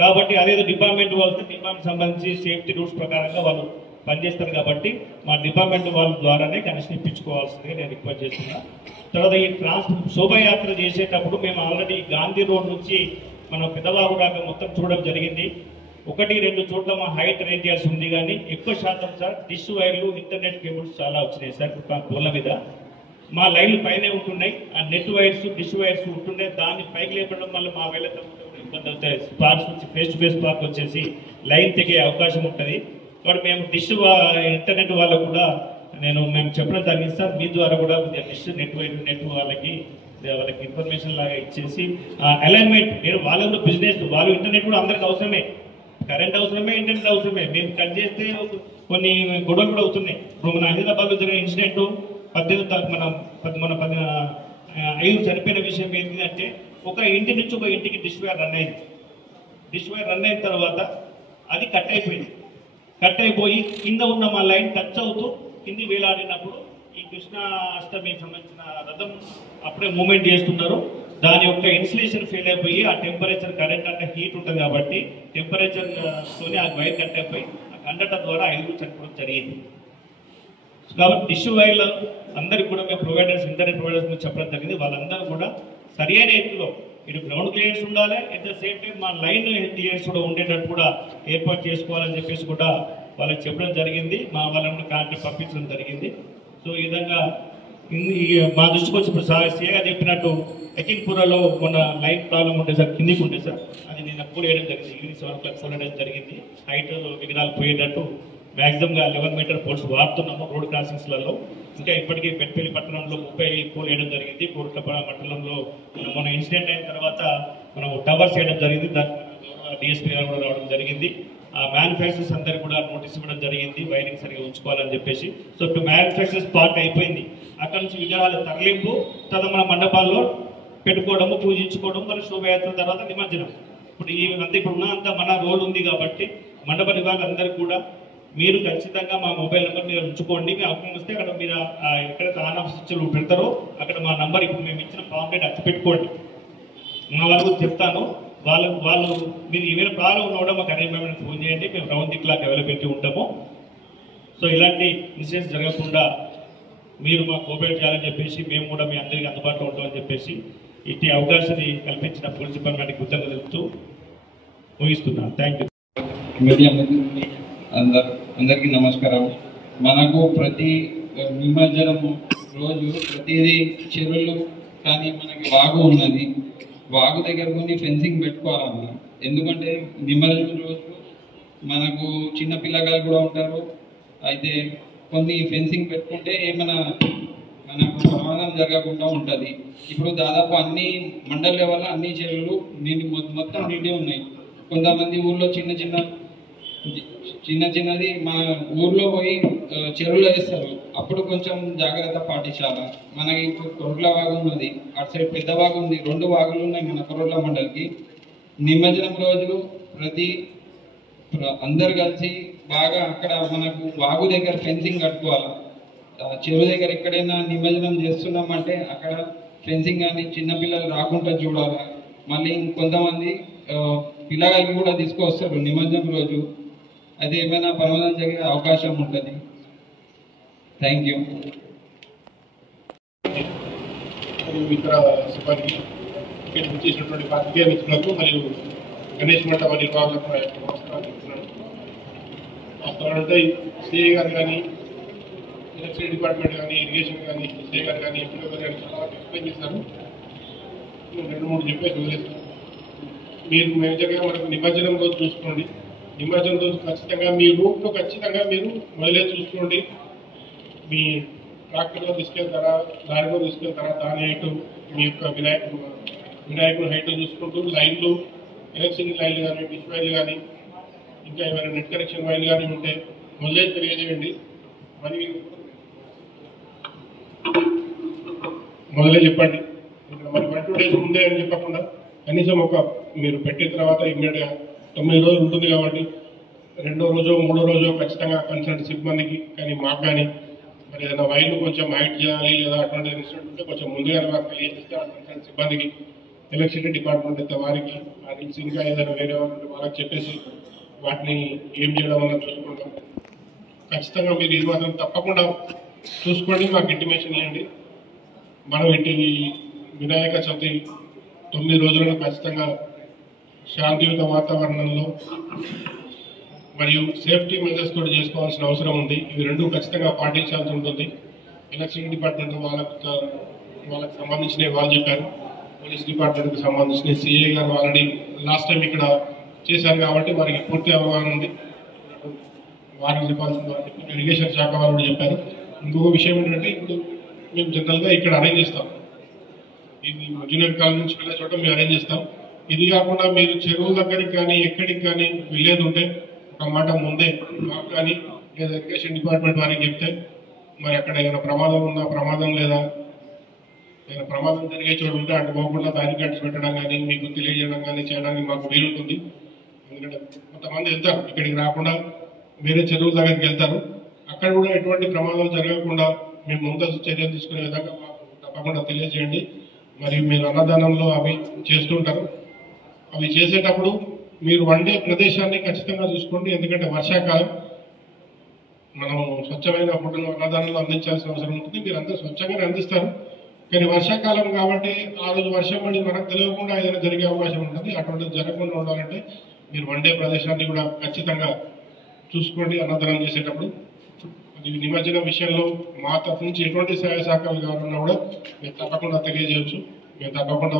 కాబట్టి అదేదో డిపార్ట్మెంట్ వాళ్ళతో డిపార్ట్మెంట్ సంబంధించి సేఫ్టీ రూల్స్ ప్రకారంగా వాళ్ళు పనిచేస్తారు కాబట్టి మా డిపార్ట్మెంట్ వాళ్ళ ద్వారానే కనెక్షన్ ఇప్పించుకోవాల్సిందిగా నేను రిక్వెస్ట్ చేస్తున్నాను. తర్వాత ఈ శోభయాత్ర చేసేటప్పుడు మేము ఆల్రెడీ గాంధీ రోడ్ నుంచి మనం పెద్దబాబు దాకా మొత్తం చూడడం జరిగింది. 1-2 చోట్ల మా హైట్ రేంజ్ చేయాల్సి ఉంది. కానీ ఎక్కువ శాతం సార్ డిష్ వైర్లు ఇంటర్నెట్ కేబుల్స్ చాలా వచ్చినాయి సార్ పూల మీద. మా లైన్లు పైనే ఉంటున్నాయి. ఆ నెట్ వైర్స్ డిష్ వైర్స్ ఉంటున్నాయి. దాన్ని పైకి లేపడం వల్ల మా వేళతో ఇబ్బంది అవుతాయి. స్పార్క్స్ వచ్చి ఫేస్ టు ఫేస్ స్పార్క్ వచ్చేసి లైన్ తెగే అవకాశం ఉంటుంది. కాబట్టి మేము డిష్ ఇంటర్నెట్ వాళ్ళకు కూడా మేము చెప్పడం జరిగింది సార్. మీ ద్వారా కూడా డిష్ నెట్ వాళ్ళకి ఇన్ఫర్మేషన్ లాగా ఇచ్చేసి అలైన్మెంట్ నేను వాళ్ళలో బిజినెస్ వాళ్ళు ఇంటర్నెట్ కూడా అందరికి అవసరమే, కరెంట్ అవసరమే, ఇంటర్నెట్ అవసరమే. మేము కట్ చేస్తే కొన్ని గొడవలు కూడా అవుతున్నాయి. ఇప్పుడు మన హైదరాబాద్లో జరిగిన ఇన్సిడెంట్ 5 చనిపోయిన విషయం ఏంటంటే ఒక ఇంటి నుంచి ఒక ఇంటికి డిష్ వైర్ రన్ అయింది. డిష్ వైర్ రన్ అయిన తర్వాత అది కట్ అయిపోయి కింద ఉన్న మా లైన్ టచ్ అవుతూ కింది వేలాడినప్పుడు ఈ కృష్ణ అష్టమికి సంబంధించిన రథం అప్పుడే మూమెంట్ చేస్తున్నారు. దాని యొక్క ఇన్సులేషన్ ఫెయిల్ అయిపోయి ఆ టెంపరేచర్ కరెంట్ అంటే హీట్ ఉంటుంది కాబట్టి టెంపరేచర్తోనే ఆ వైర్ కట్ అయిపోయి ఆ కండక్టర్ ద్వారా 5 చనిపోవడం జరిగింది. కాబట్టి డిష్ వైర్లు అందరికి కూడా మేము ప్రొవైడర్స్ ఇంటర్నెట్ ప్రొవైడర్స్ చెప్పడం జరిగింది. వాళ్ళందరూ కూడా సరైన ఎత్తులో ఇటు గ్రౌండ్ క్లియరెన్స్ ఉండాలి, అట్ ద సేమ్ టైం మా లైన్ క్లియరెన్స్ కూడా ఉండేటట్టు కూడా ఏర్పాటు చేసుకోవాలని చెప్పేసి కూడా వాళ్ళకి చెప్పడం జరిగింది. వాళ్ళని కాంట్రాక్ట్ పంపించడం జరిగింది. సో ఈ విధంగా మా దృష్టికి వచ్చి ఇప్పుడు సీఏగా చెప్పినట్టు ఎకింగ్పురలో మొన్న లైన్ ప్రాబ్లం ఉంటే సార్, కిందికి ఉంటే సార్, అది నిన్న పూల్ వేయడం జరిగింది. ఈవినింగ్ 7 o'clock పూల్ వేయడం జరిగింది. హైట్ విగ్రహాలు పోయేటట్టు మ్యాక్సిమంగా 11 meter పోల్స్ వాడుతున్నాము రోడ్ క్రాసింగ్స్లలో. ఇంకా ఇప్పటికీ పెట్పల్లి పట్టణంలో 30 పూల్ వేయడం జరిగింది. కోరుట్ల మండలంలో మన ఇన్సిడెంట్ అయిన తర్వాత మనం టవర్స్ వేయడం జరిగింది. దానికి డిఎస్పీ గారు కూడా రావడం జరిగింది. ఆ మ్యానుఫ్యాక్చరర్స్ అందరికీ కూడా నోటీస్ ఇవ్వడం జరిగింది, వైరింగ్ సరిగా ఉంచుకోవాలని చెప్పేసి. సో ఇప్పుడు మ్యానుఫ్యాక్చరర్స్ పార్ట్ అయిపోయింది. అక్కడ నుంచి విగ్రహాల తరలింపు, తర్వాత మన మండపాల్లో పెట్టుకోవడము, పూజించుకోవడం, మరి శోభయాత్ర తర్వాత నిమజ్జనం. ఇప్పుడు ఇప్పుడు ఉన్నంత మన రోల్ ఉంది కాబట్టి మండప నిర్వాహకులందరికీ కూడా మీరు ఖచ్చితంగా మా మొబైల్ నెంబర్ మీరు ఉంచుకోండి. మీ అవసరం వస్తే అక్కడ మీరు ఎక్కడైతే ఆన్ ఆఫ్ స్విచ్లు పెడతారో అక్కడ మా నంబర్ ఇప్పుడు మేము ఇచ్చిన పాంప్లెట్ అచ్చి పెట్టుకోండి. మా వాళ్ళకు చెప్తాను, వాళ్ళు మీరు ఏమైనా ప్రాబ్లం ఉన్నా కూడా మాకు అరేంజ్మెంట్ ఫోన్ చేయండి, మేము రౌండ్ ది క్లాక్ అవైలబిలిటీ ఉంటాము. సో ఇలాంటి ఇన్సిడెంట్స్ జరగకుండా మీరు మాకు కోఆపరేట్ చేయాలని చెప్పేసి మేము కూడా మీ అందరికీ అందుబాటులో ఉంటామని చెప్పేసి ఇట్టి అవకాశాన్ని కల్పించిన పోలీస్ డిపార్ట్మెంట్కి కృతజ్ఞతలు తెలుపుతూ ముగిస్తున్నాను. Thank you. మీడియా అందరికీ నమస్కారం. మనకు ప్రతి నిమజ్జనం రోజు ప్రతిదీ చెరువులు కానీ మనకి వాగు ఉన్నది, వాగు దగ్గర కొన్ని ఫెన్సింగ్ పెట్టుకోవాలన్న. ఎందుకంటే నిమజ్జనం రోజు మనకు చిన్న పిల్లగాళ్ళు కూడా ఉంటారు. అయితే కొన్ని ఫెన్సింగ్ పెట్టుకుంటే ఏమైనా మనకు ప్రమాదం జరగకుండా ఉంటుంది. ఇప్పుడు దాదాపు అన్ని మండల లెవెల్లో అన్ని చెరువులు మొత్తం నిండి ఉన్నాయి. కొంతమంది ఊళ్ళో చిన్నది మా ఊర్లో పోయి చెరువులో వేస్తారు. అప్పుడు కొంచెం జాగ్రత్త పాటించాలి. మనకి ఇప్పుడు కొర్ల వాగు ఉన్నది, అటు సైడ్ పెద్ద వాగు ఉంది, 2 వాగులు ఉన్నాయి మన కొర్ల మండలికి. నిమజ్జనం రోజు అందరు కలిసి బాగా అక్కడ మనకు వాగు దగ్గర ఫెన్సింగ్ కట్టుకోవాలి. చెరువు దగ్గర ఎక్కడైనా నిమజ్జనం చేస్తున్నామంటే అక్కడ ఫెన్సింగ్ కానీ చిన్నపిల్లలు రాకుండా చూడాలి. మళ్ళీ కొంతమంది పిల్లగాళ్ళకి కూడా తీసుకొస్తారు నిమజ్జనం రోజు. అయితే ఏమైనా ప్రమాదం జరిగే అవకాశం ఉంటుంది. Thank you. ఇక్కడ సిబ్బందికి ఇక్కడ చేసినటువంటి పాత్రికేయ మిత్రులకు మరియు గణేష్ మండప నిర్వాహకులకు నమస్కారం చెప్తున్నాను. అంటే సిఐ గారు కానీ, ఎలక్ట్రిసిటీ డిపార్ట్మెంట్ కానీ, ఇరిగేషన్ కానీ, సిఐ గారు కానీ, ఎంపీ గారు కానీ చాలా ఎక్స్ప్లెయిన్ చేశారు. 2-3 చెప్పేసి వదిలేస్తాను. మీరు మేజర్గా మనకు నిమజ్జనం రోజు చూసుకోండి. నిమజ్జనం రోజు ఖచ్చితంగా మీ రూట్లో ఖచ్చితంగా మీరు మొదలే చూసుకోండి. మీ ట్రాక్టర్లో తీసుకెళ్తారా, లారీలో తీసుకెళ్తారా, దాని హైట్, మీ యొక్క వినాయకుడు హైట్ చూసుకుంటూ లైన్లు, ఎలక్ట్రిసిటీ లైన్లు కానీ, డిష్ వైర్లు కానీ, ఇంకా ఏమైనా నెట్ కనెక్షన్ వైర్లు కానీ ఉంటే మొదలే తెలియజేయండి. మరి మొదలే చెప్పండి. మరి 1-2 days ముందే అని చెప్పకుండా కనీసం మీరు పెట్టిన తర్వాత ఇమ్మీడియట్గా 9 రోజులు ఉంటుంది కాబట్టి 2వ రోజు 3వ రోజు ఖచ్చితంగా కన్సల్ట్ సిబ్బందికి కానీ మాకు కానీ మరి ఏదైనా వైర్లు కొంచెం హైట్ చేయాలి లేదా అటువంటి ఇన్స్టిట్యూట్ ఉంటే కొంచెం ముందుగానే మాకు తెలియజేస్తే ఆ కన్సల్ట్ సిబ్బందికి, ఎలక్ట్రిసిటీ డిపార్ట్మెంట్ అయితే వారికి, ఇంకా ఏదైనా వేరే వాళ్ళకి చెప్పేసి వాటిని ఏం చేయడం వల్ల చూసుకుంటాం. ఖచ్చితంగా మీరు ఇది మాత్రం తప్పకుండా చూసుకోండి, మాకు ఇంటిమేషన్ ఇవ్వండి. మనం ఇటు వినాయక చవితి 9 రోజులను ఖచ్చితంగా శాంతియుత వాతావరణంలో మరియు సేఫ్టీ మెజర్స్ తోటి చేసుకోవాల్సిన అవసరం ఉంది. ఇవి 2 ఖచ్చితంగా పాటించాల్సి ఉంటుంది. ఎలక్ట్రిసిటీ డిపార్ట్మెంట్ వాళ్ళకి సంబంధించినవి వాళ్ళు చెప్పారు, పోలీస్ డిపార్ట్మెంట్కి సంబంధించిన సిఐ గారు ఆల్రెడీ లాస్ట్ టైం ఇక్కడ చేశారు కాబట్టి వారికి పూర్తి అవగాహన ఉంది. వారికి చెప్పాల్సిన ఇరిగేషన్ శాఖ వాళ్ళు కూడా చెప్పారు. ఇంకొక విషయం ఏంటంటే ఇప్పుడు మేము జనరల్గా ఇక్కడ అరేంజ్ చేస్తాం, ఇది జూనియర్ కాలేజ్ నుంచి వెళ్ళే చోట మేము అరేంజ్ చేస్తాం. ఇది కాకుండా మీరు చెరువు దగ్గరికి కానీ ఎక్కడికి కానీ వెళ్ళేది ఉంటే ఒక మాట ముందే మాకు కానీ లేదా ఎడ్యుకేషన్ డిపార్ట్మెంట్ వారికి చెప్తే మరి అక్కడ ఏదైనా ప్రమాదం ఉందా, ప్రమాదం లేదా, ఏదైనా ప్రమాదం జరిగే చోటు ఉంటే అటు పోకుండా బ్యారికేడ్స్ పెట్టడం కానీ మీకు తెలియజేయడం కానీ చేయడానికి మాకు వీలుంటుంది. ఎందుకంటే కొంతమంది వెళ్తారు ఇక్కడికి రాకుండా వేరే చెరువుల దగ్గరికి వెళ్తారు. అక్కడ కూడా ఎటువంటి ప్రమాదాలు జరగకుండా మేము ముందస్తు చర్యలు తీసుకునే విధంగా మాకు తప్పకుండా తెలియజేయండి. మరియు మీరు అన్నదానంలో అవి చేస్తుంటారు, అవి చేసేటప్పుడు మీరు వండే ప్రదేశాన్ని ఖచ్చితంగా చూసుకోండి. ఎందుకంటే వర్షాకాలం మనం స్వచ్ఛమైన ఫుడ్ను అన్నదానంలో అందించాల్సిన అవసరం ఉంటుంది. మీరు అంతా స్వచ్ఛంగానే అందిస్తారు, కానీ వర్షాకాలం కాబట్టి ఆ రోజు వర్షం పడి మనకు తెలియకుండా ఏదైనా జరిగే అవకాశం ఉంటుంది. అటువంటిది జరగకుండా ఉండాలంటే మీరు వండే ప్రదేశాన్ని కూడా ఖచ్చితంగా చూసుకోండి అన్నదానం చేసేటప్పుడు. ఈ నిమజ్జనం విషయంలో మా తరఫు నుంచి ఎటువంటి సహాయ సహకారాలు కావాలన్నా కూడా మేము తప్పకుండా తెలియజేయవచ్చు. మేము తప్పకుండా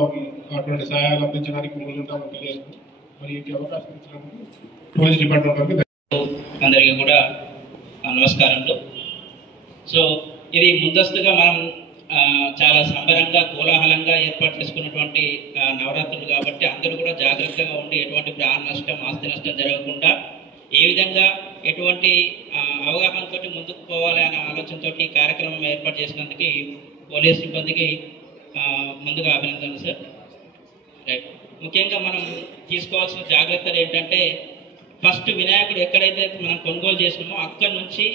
అటువంటి సహాయాలు అందించడానికి ముందుంటామని తెలియజేస్తాం. మరి ఈ అవకాశం ఇచ్చినందుకు పోలీస్ డిపార్ట్మెంట్ వారికి అందరికీ కూడా నమస్కారములు. సో ఇది ముందస్తుగా మనం చాలా సంబరంగా కోలాహలంగా ఏర్పాటు చేసుకున్నటువంటి నవరాత్రులు కాబట్టి అందరూ కూడా జాగ్రత్తగా ఉండి ఎటువంటి ప్రాణ నష్టం ఆస్తి నష్టం జరగకుండా ఏ విధంగా ఎటువంటి అవగాహనతో ముందుకు పోవాలి అనే ఆలోచనతో ఈ కార్యక్రమం ఏర్పాటు చేసినందుకు పోలీస్ సిబ్బందికి ముందుగా అభినందనలు సార్. రైట్. ముఖ్యంగా మనం తీసుకోవాల్సిన జాగ్రత్తలు ఏంటంటే ఫస్ట్ వినాయకుడు ఎక్కడైతే మనం కొనుగోలు చేసినామో అక్కడి నుంచి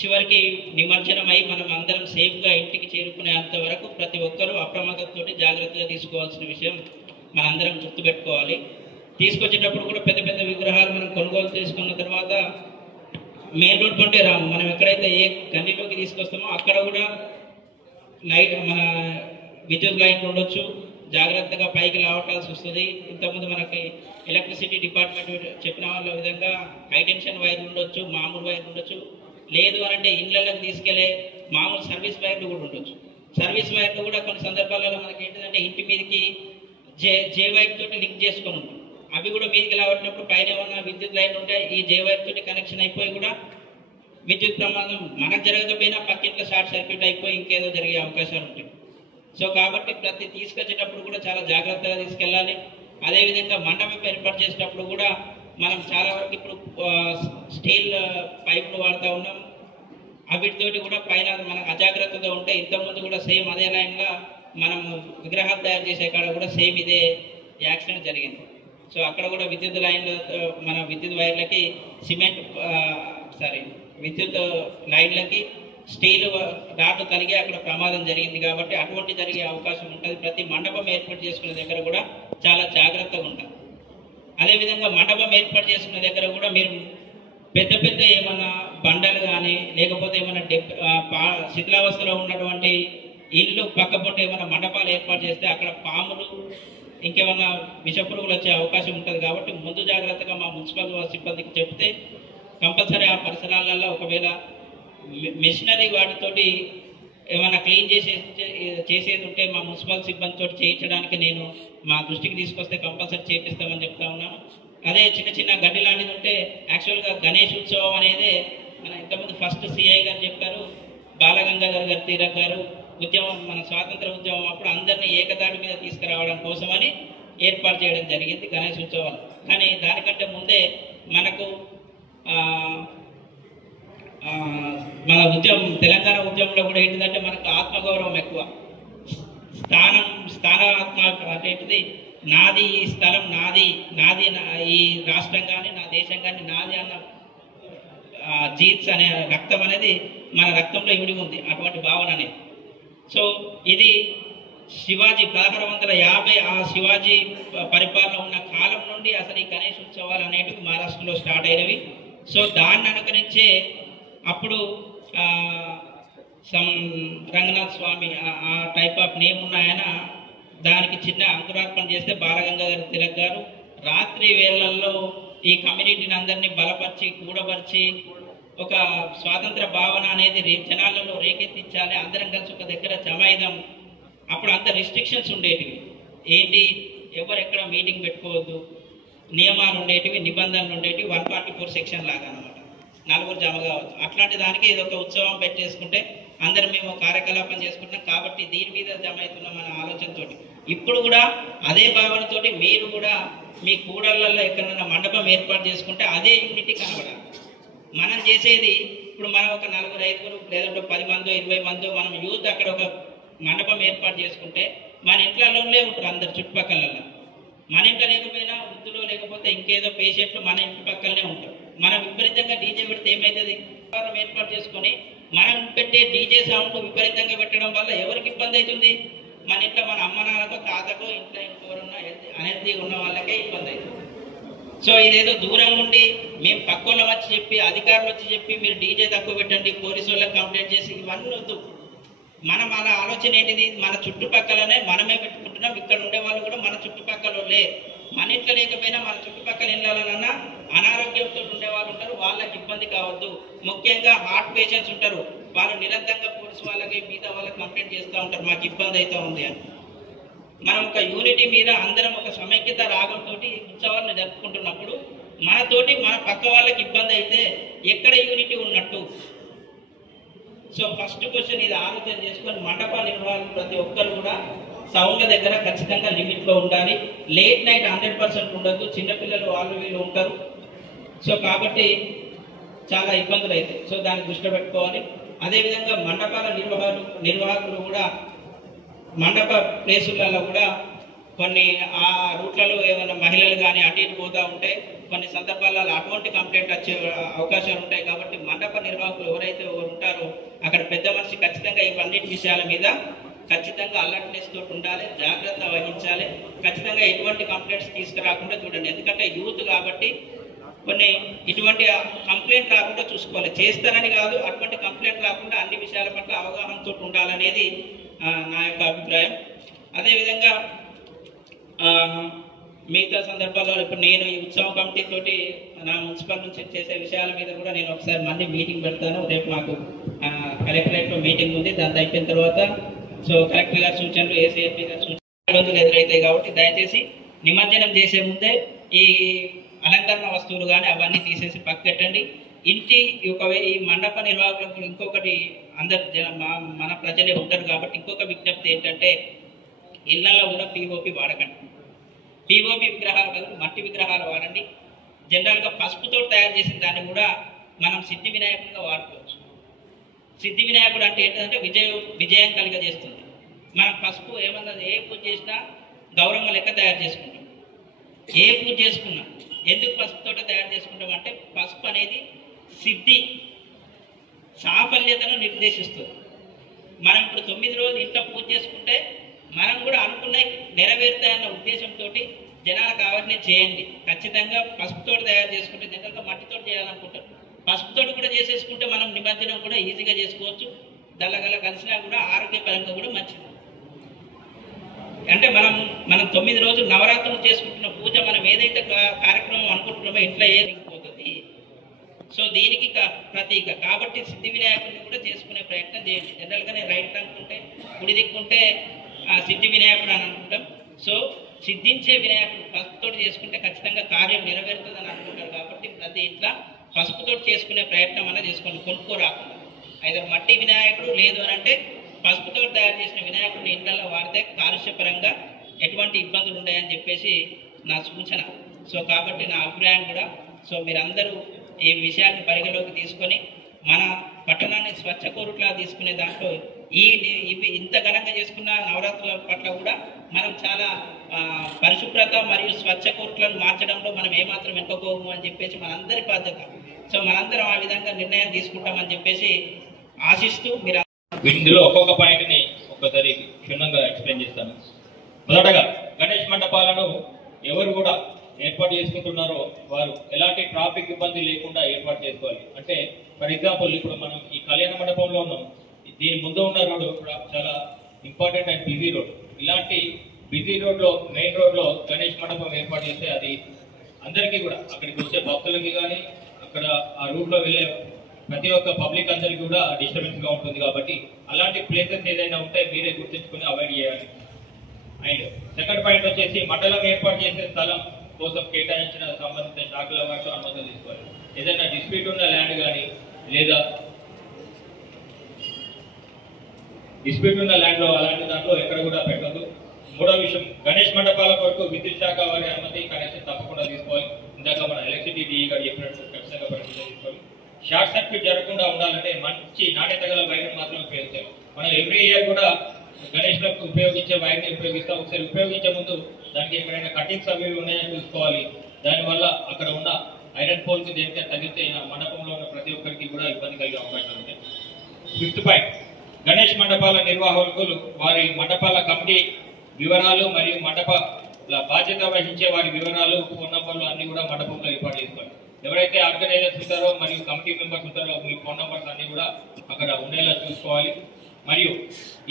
చివరికి నిమజ్జనం అయి మనం అందరం సేఫ్గా ఇంటికి చేరుకునేంత వరకు ప్రతి ఒక్కరూ అప్రమత్తతో జాగ్రత్తగా తీసుకోవాల్సిన విషయం మనందరం గుర్తుపెట్టుకోవాలి. తీసుకొచ్చేటప్పుడు కూడా పెద్ద పెద్ద విగ్రహాలు మనం కొనుగోలు చేసుకున్న తర్వాత మెయిన్ రోడ్ పంటే రాము. మనం ఎక్కడైతే ఏ గన్నిలోకి తీసుకొస్తామో అక్కడ కూడా లైట్ మన విద్యుత్ లైన్ ఉండొచ్చు, జాగ్రత్తగా పైకి లావటాల్సి వస్తుంది. ఇంతకుముందు మనకి ఎలక్ట్రిసిటీ డిపార్ట్మెంట్ చెప్పిన వాళ్ళ విధంగా హై టెన్షన్ వైర్ ఉండొచ్చు, మామూలు వైర్ ఉండొచ్చు, లేదు అని అంటే ఇళ్ళకి తీసుకెళ్లే మామూలు సర్వీస్ వైర్లు కూడా ఉండొచ్చు. సర్వీస్ వైర్లు కూడా కొన్ని సందర్భాలలో మనకి ఏంటంటే ఇంటి మీదకి జే వైర్ తోటి లింక్ చేసుకొని ఉంటుంది. అవి కూడా మీదకి లావట్టినప్పుడు పైన ఏమన్నా విద్యుత్ లైన్ ఉంటే ఈ జే వైర్ తోటి కనెక్షన్ అయిపోయి కూడా విద్యుత్ ప్రమాదం మనకు జరగకపోయినా పక్కింట్లో షార్ట్ సర్క్యూట్ అయిపోయి ఇంకేదో జరిగే అవకాశాలు ఉంటాయి. సో కాబట్టి ప్రతి తీసుకొచ్చేటప్పుడు కూడా చాలా జాగ్రత్తగా తీసుకెళ్ళాలి. అదేవిధంగా మండపం ఏర్పాటు చేసేటప్పుడు కూడా మనం చాలా వరకు ఇప్పుడు స్టీల్ పైపులు వాడుతూ ఉన్నాం. వీటితోటి కూడా పైన మనం అజాగ్రత్తగా ఉంటే ఇంతకుముందు కూడా సేమ్ అదే లైన్గా మనం విగ్రహాలు తయారు చేసే కాడ కూడా సేమ్ ఇదే యాక్సిడెంట్ జరిగింది. సో అక్కడ కూడా విద్యుత్ లైన్లు మన విద్యుత్ వైర్లకి విద్యుత్ లైన్లకి స్టీల్ రాడ్లు కలిగి అక్కడ ప్రమాదం జరిగింది కాబట్టి అటువంటి జరిగే అవకాశం ఉంటుంది. ప్రతి మండపం ఏర్పాటు చేసుకునే దగ్గర కూడా చాలా జాగ్రత్తగా ఉంటారు. అదేవిధంగా మండపం ఏర్పాటు చేసుకునే దగ్గర కూడా మీరు పెద్ద పెద్ద ఏమన్నా బండలు కానీ లేకపోతే ఏమైనా శిథిలావస్థలో ఉన్నటువంటి ఇల్లు పక్కపొట్టు ఏమైనా మండపాలు ఏర్పాటు చేస్తే అక్కడ పాములు ఇంకేమన్నా విషపురుగులు వచ్చే అవకాశం ఉంటుంది. కాబట్టి ముందు జాగ్రత్తగా మా మున్సిపల్ సిబ్బందికి చెప్తే కంపల్సరీ ఆ పరిసరాలలో ఒకవేళ మెషినరీ వాటితోటి ఏమైనా క్లీన్ చేసేది ఉంటే మా మున్సిపల్ సిబ్బందితో చేయించడానికి నేను మా దృష్టికి తీసుకొస్తే కంపల్సరీ చేపిస్తామని చెప్తా ఉన్నాను. అదే చిన్న చిన్న గడ్డి లాంటిది ఉంటే యాక్చువల్గా గణేష్ ఉత్సవం అనేది మన ఇంతకుముందు ఫస్ట్ సిఐ గారు చెప్పారు, బాలగంగాధర్ గారు తిలక్ గారు ఉద్యమం మన స్వాతంత్ర ఉద్యమం అప్పుడు అందరినీ ఏకతాటి మీద తీసుకురావడం కోసమని ఏర్పాటు చేయడం జరిగింది గణేష్ ఉత్సవాలు. కానీ దానికంటే ముందే మనకు మన ఉద్యమం తెలంగాణ ఉద్యమంలో కూడా ఏంటిదంటే మనకు ఆత్మగౌరవం ఎక్కువ, స్థానాత్మ అంటే ఏంటిది నాది ఈ స్థలం నాది ఈ రాష్ట్రం కానీ నా దేశం కానీ నాది అన్న జీన్స్ అనే రక్తం అనేది మన రక్తంలో ఇమిడి ఉంది, అటువంటి భావన అనేది. సో ఇది శివాజీ 1650 ఆ శివాజీ పరిపాలన ఉన్న కాలం నుండి అసలు ఈ గణేష్ ఉత్సవాలు అనేటివి మహారాష్ట్రలో స్టార్ట్ అయినవి. సో దాన్ని అనుకరించే అప్పుడు రంగనాథ్ స్వామి ఆ టైప్ ఆఫ్ నేమ్ ఉన్న ఆయన దానికి చిన్న అంకురార్పణ చేస్తే బాలగంగాధర తిలక్ గారు రాత్రి వేళల్లో ఈ కమ్యూనిటీని అందరినీ బలపరిచి కూడపరిచి ఒక స్వాతంత్ర భావన అనేది జనాలలో రేకెత్తించాలి, అందరం కలిసి ఒక దగ్గర జమైదాం. అప్పుడు అంత రిస్ట్రిక్షన్స్ ఉండేటివి, ఏంటి ఎవరు ఎక్కడ మీటింగ్ పెట్టుకోవద్దు, నియమాలు ఉండేటివి, నిబంధనలు ఉండేటివి, 144 సెక్షన్ లాగా అనమాట, నలుగురు జమ కావచ్చు. అట్లాంటి దానికి ఏదో ఒక ఉత్సవం పెట్టేసుకుంటే అందరం మేము కార్యకలాపం చేసుకుంటున్నాం కాబట్టి దీని మీద జమ అవుతున్నాం అనే ఆలోచనతో ఇప్పుడు కూడా అదే భావనతోటి మీరు కూడా మీ కూడళ్లలో ఎక్కడైనా మండపం ఏర్పాటు చేసుకుంటే అదే యూనిటీ కనబడాలి. మనం చేసేది ఇప్పుడు మనం ఒక 4-5 లేదంటే 10 మందో 20 మందో మనం యూత్ అక్కడ ఒక మండపం ఏర్పాటు చేసుకుంటే మన ఇంట్లోనే ఉంటారు అందరు చుట్టుపక్కలలో. మన ఇంట్లో లేకపోయినా వృద్ధులు లేకపోతే ఇంకేదో పేషెంట్లు మన ఇంటి పక్కలనే ఉంటారు. మనం విపరీతంగా డీజే పెడితే ఏమవుతుంది, ఏర్పాటు చేసుకొని మనం పెట్టే డీజే సౌండ్ విపరీతంగా పెట్టడం వల్ల ఎవరికి ఇబ్బంది అవుతుంది, మన ఇంట్లో మన అమ్మ నాన్నకో తాతకో ఇంట్లో ఇంకెవరున్నా అనేది ఉన్న వాళ్ళకే ఇబ్బంది అవుతుంది. సో ఇదేదో దూరం ఉండి మేము పక్కన వచ్చి చెప్పి అధికారులు వచ్చి చెప్పి మీరు డీజే తక్కువ పెట్టండి పోలీసు వాళ్ళకి కంప్లైంట్ చేసి ఇవన్నీ వద్దు. మనం అలా ఆలోచన ఏంటిది, మన చుట్టుపక్కలనే మనమే పెట్టుకుంటున్నాం, ఇక్కడ ఉండే వాళ్ళు కూడా మన చుట్టుపక్కలే మన ఇంట్లో లేకపోయినా మన చుట్టుపక్కల ఇళ్ళలోనన్నా అనారోగ్యంతో ఉండేవాళ్ళు ఉంటారు, వాళ్ళకి ఇబ్బంది కావద్దు. ముఖ్యంగా హార్ట్ పేషెంట్స్ ఉంటారు, వాళ్ళు నిరంతరంగా పోలీసు వాళ్ళకి మిగతా వాళ్ళకి కంప్లైంట్ చేస్తూ ఉంటారు, మాకు ఇబ్బంది అవుతూ ఉంది అని. మనం ఒక యూనిటీ మీద అందరం ఒక సమైక్యత రాగంతో ఉత్సవాలను జరుపుకుంటున్నప్పుడు మనతోటి మన పక్క వాళ్ళకి ఇబ్బంది అయితే ఎక్కడ యూనిటీ ఉన్నట్టు? సో ఫస్ట్ క్వశ్చన్ ఇది ఆలోచన చేసుకొని మండప నిర్వహణ ప్రతి ఒక్కరు కూడా సౌండ్ల దగ్గర ఖచ్చితంగా లిమిట్లో ఉండాలి. లేట్ నైట్ 100% ఉండదు, చిన్నపిల్లలు వాళ్ళు వీళ్ళు ఉంటారు. సో కాబట్టి చాలా ఇబ్బందులు అవుతాయి. సో దాన్ని దృష్టిలో పెట్టుకోవాలి. అదేవిధంగా మండపాల నిర్వాహకులు కూడా మండప ప్లేసులలో కూడా కొన్ని ఆ రూట్లలో ఏమైనా మహిళలు కానీ అటు ఇటు పోతూ ఉంటే కొన్ని సందర్భాలలో అటువంటి కంప్లైంట్ వచ్చే అవకాశాలు ఉంటాయి. కాబట్టి మండప నిర్వాహకులు ఎవరైతే ఉంటారో అక్కడ పెద్ద మనిషి ఖచ్చితంగా ఇవన్నిటి విషయాల మీద ఖచ్చితంగా అలర్ట్నెస్ తోటి ఉండాలి, జాగ్రత్త వహించాలి. ఖచ్చితంగా ఎటువంటి కంప్లైంట్స్ తీసుకురాకుండా చూడండి. ఎందుకంటే యూత్ కాబట్టి కొన్ని ఇటువంటి కంప్లైంట్ రాకుండా చూసుకోవాలి. చేస్తారని కాదు, అటువంటి కంప్లైంట్ రాకుండా అన్ని విషయాల పట్ల అవగాహనతో ఉండాలనేది నా యొక్క అభిప్రాయం. అదేవిధంగా మిగతా సందర్భాల్లో ఇప్పుడు నేను ఈ ఉత్సవ కమిటీ తోటి నా మున్సిపల్ నుంచి చేసే విషయాల మీద కూడా నేను ఒకసారి మళ్ళీ మీటింగ్ పెడతాను. రేపు మాకు కలెక్టరేట్లో మీటింగ్ ఉంది. దాని అయిపోయిన తర్వాత సో కలెక్టర్ గారి సూచనలు, ఏసీఎంపీ గారి సూచనలు ఎదురవుతాయి. కాబట్టి దయచేసి నిమజ్జనం చేసే ముందే ఈ అలంకరణ వస్తువులు కానీ అవన్నీ తీసేసి పక్కకెట్టండి. ఇంటి ఈ మండప నిర్వాహకులకు ఇంకొకటి అందరు మన ప్రజలే ఉంటారు కాబట్టి ఇంకొక విజ్ఞప్తి ఏంటంటే ఇళ్లలో కూడా పిఓపి వాడకండి. పిఓపి విగ్రహాలు బదులు మట్టి విగ్రహాలు వాడండి. జనరల్గా పసుపుతో తయారు చేసిన దాన్ని కూడా మనం సిద్ధి వినాయకుడిగా వాడుకోవచ్చు. సిద్ధి వినాయకుడు అంటే ఏంటంటే విజయం కలిగజేస్తుంది. మనం పసుపు ఏమన్నా ఏ పూజ చేసినా గౌరవం లెక్క తయారు చేసుకుంటాం. ఏ పూజ చేసుకున్నా ఎందుకు పసుపుతోట తయారు చేసుకుంటాం అంటే పసుపు అనేది సిద్ధి సాఫల్యతను నిర్దేశిస్తుంది. మనం ఇప్పుడు 9 రోజులు ఇంట్లో పూజ చేసుకుంటే మనం కూడా అనుకున్నవి నెరవేరుతాయన్న ఉద్దేశంతో జనాలకు అవేర్నెస్ చేయండి. ఖచ్చితంగా పసుపుతో తయారు చేసుకుంటే జనరల్గా మట్టితో చేయాలనుకుంటారు. పసుపుతో కూడా చేసేసుకుంటే మనం నిమజ్జనం కూడా ఈజీగా చేసుకోవచ్చు. దల్లగల కలిసినా కూడా ఆరోగ్యపరంగా కూడా మంచిది. అంటే మనం 9 రోజులు నవరాత్రులు చేసుకుంటున్న పూజ మనం ఏదైతే కార్యక్రమం అనుకుంటున్నామో ఇంట్లో ఏదిపోతుంది. సో దీనికి ప్రతీక కాబట్టి సిద్ధి వినాయకుడిని కూడా చేసుకునే ప్రయత్నం చేయండి. జనరల్గానే రైట్ అనుకుంటే కుడి దిక్కుంటే సిద్ధి వినాయకుడు అని అనుకుంటాం. సో సిద్ధించే వినాయకుడు పసుపుతో చేసుకుంటే ఖచ్చితంగా కార్యం నెరవేరుతుందని అనుకుంటారు. కాబట్టి ప్రతి ఇంట్లో పసుపుతో చేసుకునే ప్రయత్నం అన్న చేసుకోండి, కొనుక్కోరాకుండా. అయితే మట్టి వినాయకుడు లేదు అని అంటే పసుపుతో తయారు చేసిన వినాయకుడిని ఇంట్లో వాడితే కాలుష్యపరంగా ఎటువంటి ఇబ్బందులు ఉన్నాయని చెప్పేసి నా సూచన. సో కాబట్టి నా అభిప్రాయం కూడా సో మీరందరూ ఈ విషయాన్ని పరిగణలోకి తీసుకొని మన పట్టణాన్ని స్వచ్ఛ కోరుట్లా తీసుకునే దాంట్లో ఇంత ఘనంగా చేసుకున్న నవరాత్రుల పట్ల కూడా మనం చాలా పరిశుభ్రత మరియు స్వచ్ఛ కోరుట్లను మార్చడంలో మనం ఏమాత్రం వెనుకపోము అని చెప్పేసి మనందరి బాధ్యత. సో మనందరం ఆ విధంగా నిర్ణయం తీసుకుంటామని చెప్పేసి ఆశిస్తూ మీరు ఇందులో ఒక్కొక్క పాయింట్ని ఒక్కసారి క్షుణ్ణంగా ఎక్స్ప్లెయిన్ చేస్తాను. మొదటగా గణేష్ మండపాలను ఎవరు కూడా ఏర్పాటు చేసుకుంటున్నారో వారు ఎలాంటి ట్రాఫిక్ ఇబ్బంది లేకుండా ఏర్పాటు చేసుకోవాలి. అంటే ఫర్ ఎగ్జాంపుల్ ఇప్పుడు మనం ఈ కళ్యాణ మండపంలో ఉన్నాం, దీని ముందు ఉన్న రోడ్డు కూడా చాలా ఇంపార్టెంట్ అండ్ బిజీ రోడ్. ఇలాంటి బిజీ రోడ్లో మెయిన్ రోడ్లో గణేష్ మండపం ఏర్పాటు చేస్తే అది అందరికీ కూడా అక్కడికి వచ్చే భక్తులకి కానీ అక్కడ ఆ రూట్లో వెళ్ళే ప్రతి ఒక్క పబ్లిక్ అందరికీ కూడా డిస్టర్బెన్స్గా ఉంటుంది. కాబట్టి అలాంటి ప్లేసెస్ ఏదైనా ఉంటే మీరే గుర్తుంచుకుని అవాయిడ్ చేయాలి. అండ్ సెకండ్ పాయింట్ వచ్చేసి మండలం ఏర్పాటు చేసే స్థలం కోసం కేటాయించిన సంబంధిత శాఖల వాటితో అనుమతులు తీసుకోవాలి. ఏదైనా డిస్ప్యూట్ ఉన్న ల్యాండ్ కానీ లేదా డిస్ప్యూట్ ఉన్న ల్యాండ్లో అలాంటి దాంట్లో ఎక్కడ కూడా పెట్టదు. మూడో విషయం, గణేష్ మండపాల కొరకు విద్యుత్ శాఖ వారి అనుమతి కనెక్షన్ తప్పకుండా తీసుకోవాలి. ఇందాక మన ఎలక్ట్రిసిటీ డీఈ గారు చెప్పినట్టు ఖచ్చితంగా పరిశీలన తీసుకోవాలి. షార్ట్ సర్క్యూట్ జరగకుండా ఉండాలంటే మంచి నాణ్యత గల వైర్ని మాత్రమే ఉపయోగించాలి. మనం ఎవ్రీ ఇయర్ కూడా గణేష్లకు ఉపయోగించే వైర్ని ఉపయోగిస్తాం. ఒకసారి ఉపయోగించే ముందు దానికి ఎక్కడైనా కటింగ్స్ అవి ఉన్నాయని చూసుకోవాలి. దానివల్ల అక్కడ ఉన్న ఐరన్ పోల్స్ దేనికైనా తగిలితే మండపంలో ఉన్న ప్రతి ఒక్కరికి కూడా ఇబ్బంది కలిగే అవకాశాలు ఉంటాయి. ఫిఫ్త్ పాయింట్, గణేష్ మండపాల నిర్వాహకులు వారి మండపాల కమిటీ వివరాలు మరియు మండపాల బాధ్యత వహించే వారి వివరాలు, ఫోన్ నంబర్లు అన్ని కూడా మండపంలో ఏర్పాటు చేసుకోవాలి. ఎవరైతే ఆర్గనైజర్స్ ఉంటారో మరియు కమిటీ మెంబర్స్ ఉంటారో మీ ఫోన్ నంబర్స్ అన్ని కూడా అక్కడ ఉండేలా చూసుకోవాలి. మరియు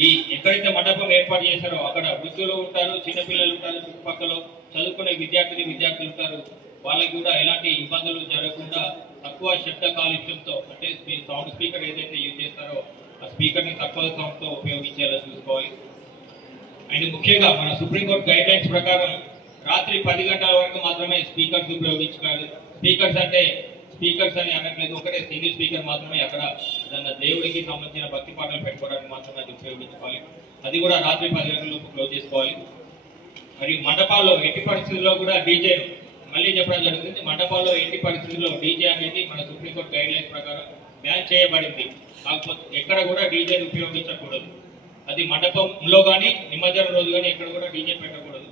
ఈ ఎక్కడైతే మండపం ఏర్పాటు చేశారో అక్కడ వృద్ధులు ఉంటారు, చిన్నపిల్లలు ఉంటారు, చుట్టుపక్కల చదువుకునే విద్యార్థులు ఉంటారు. వాళ్ళకి కూడా ఎలాంటి ఇబ్బందులు జరగకుండా తక్కువ శబ్ద కాలుష్యంతో, అంటే సౌండ్ స్పీకర్ ఏదైతే యూజ్ చేస్తారో ఆ స్పీకర్ని తక్కువ సౌండ్తో ఉపయోగించేలా చూసుకోవాలి. అండ్ ముఖ్యంగా మన సుప్రీంకోర్టు గైడ్ లైన్స్ ప్రకారం రాత్రి 10 గంటల వరకు మాత్రమే స్పీకర్స్ ఉపయోగించుకోవాలి. స్పీకర్స్ అని అనట్లేదు, ఒకటే సింగిల్ స్పీకర్ మాత్రమే అక్కడ దేవుడికి సంబంధించిన భక్తి పాటలు పెట్టుకోవడానికి మాత్రమే అది ఉపయోగించుకోవాలి. అది కూడా రాత్రి 10 గంటలకు క్లోజ్ చేసుకోవాలి. మరియు మండపాల్లో ఎట్టి పరిస్థితుల్లో కూడా డీజే, మళ్ళీ చెప్పడం జరుగుతుంది, మండపాల్లో ఎట్టి పరిస్థితుల్లో డీజే అనేది మన సుప్రీంకోర్టు గైడ్ లైన్స్ ప్రకారం బ్యాన్ చేయబడింది. కాకపోతే ఎక్కడ కూడా డీజేని ఉపయోగించకూడదు. అది మండపంలో కానీ నిమజ్జనం రోజు కానీ ఎక్కడ కూడా డీజే పెట్టకూడదు.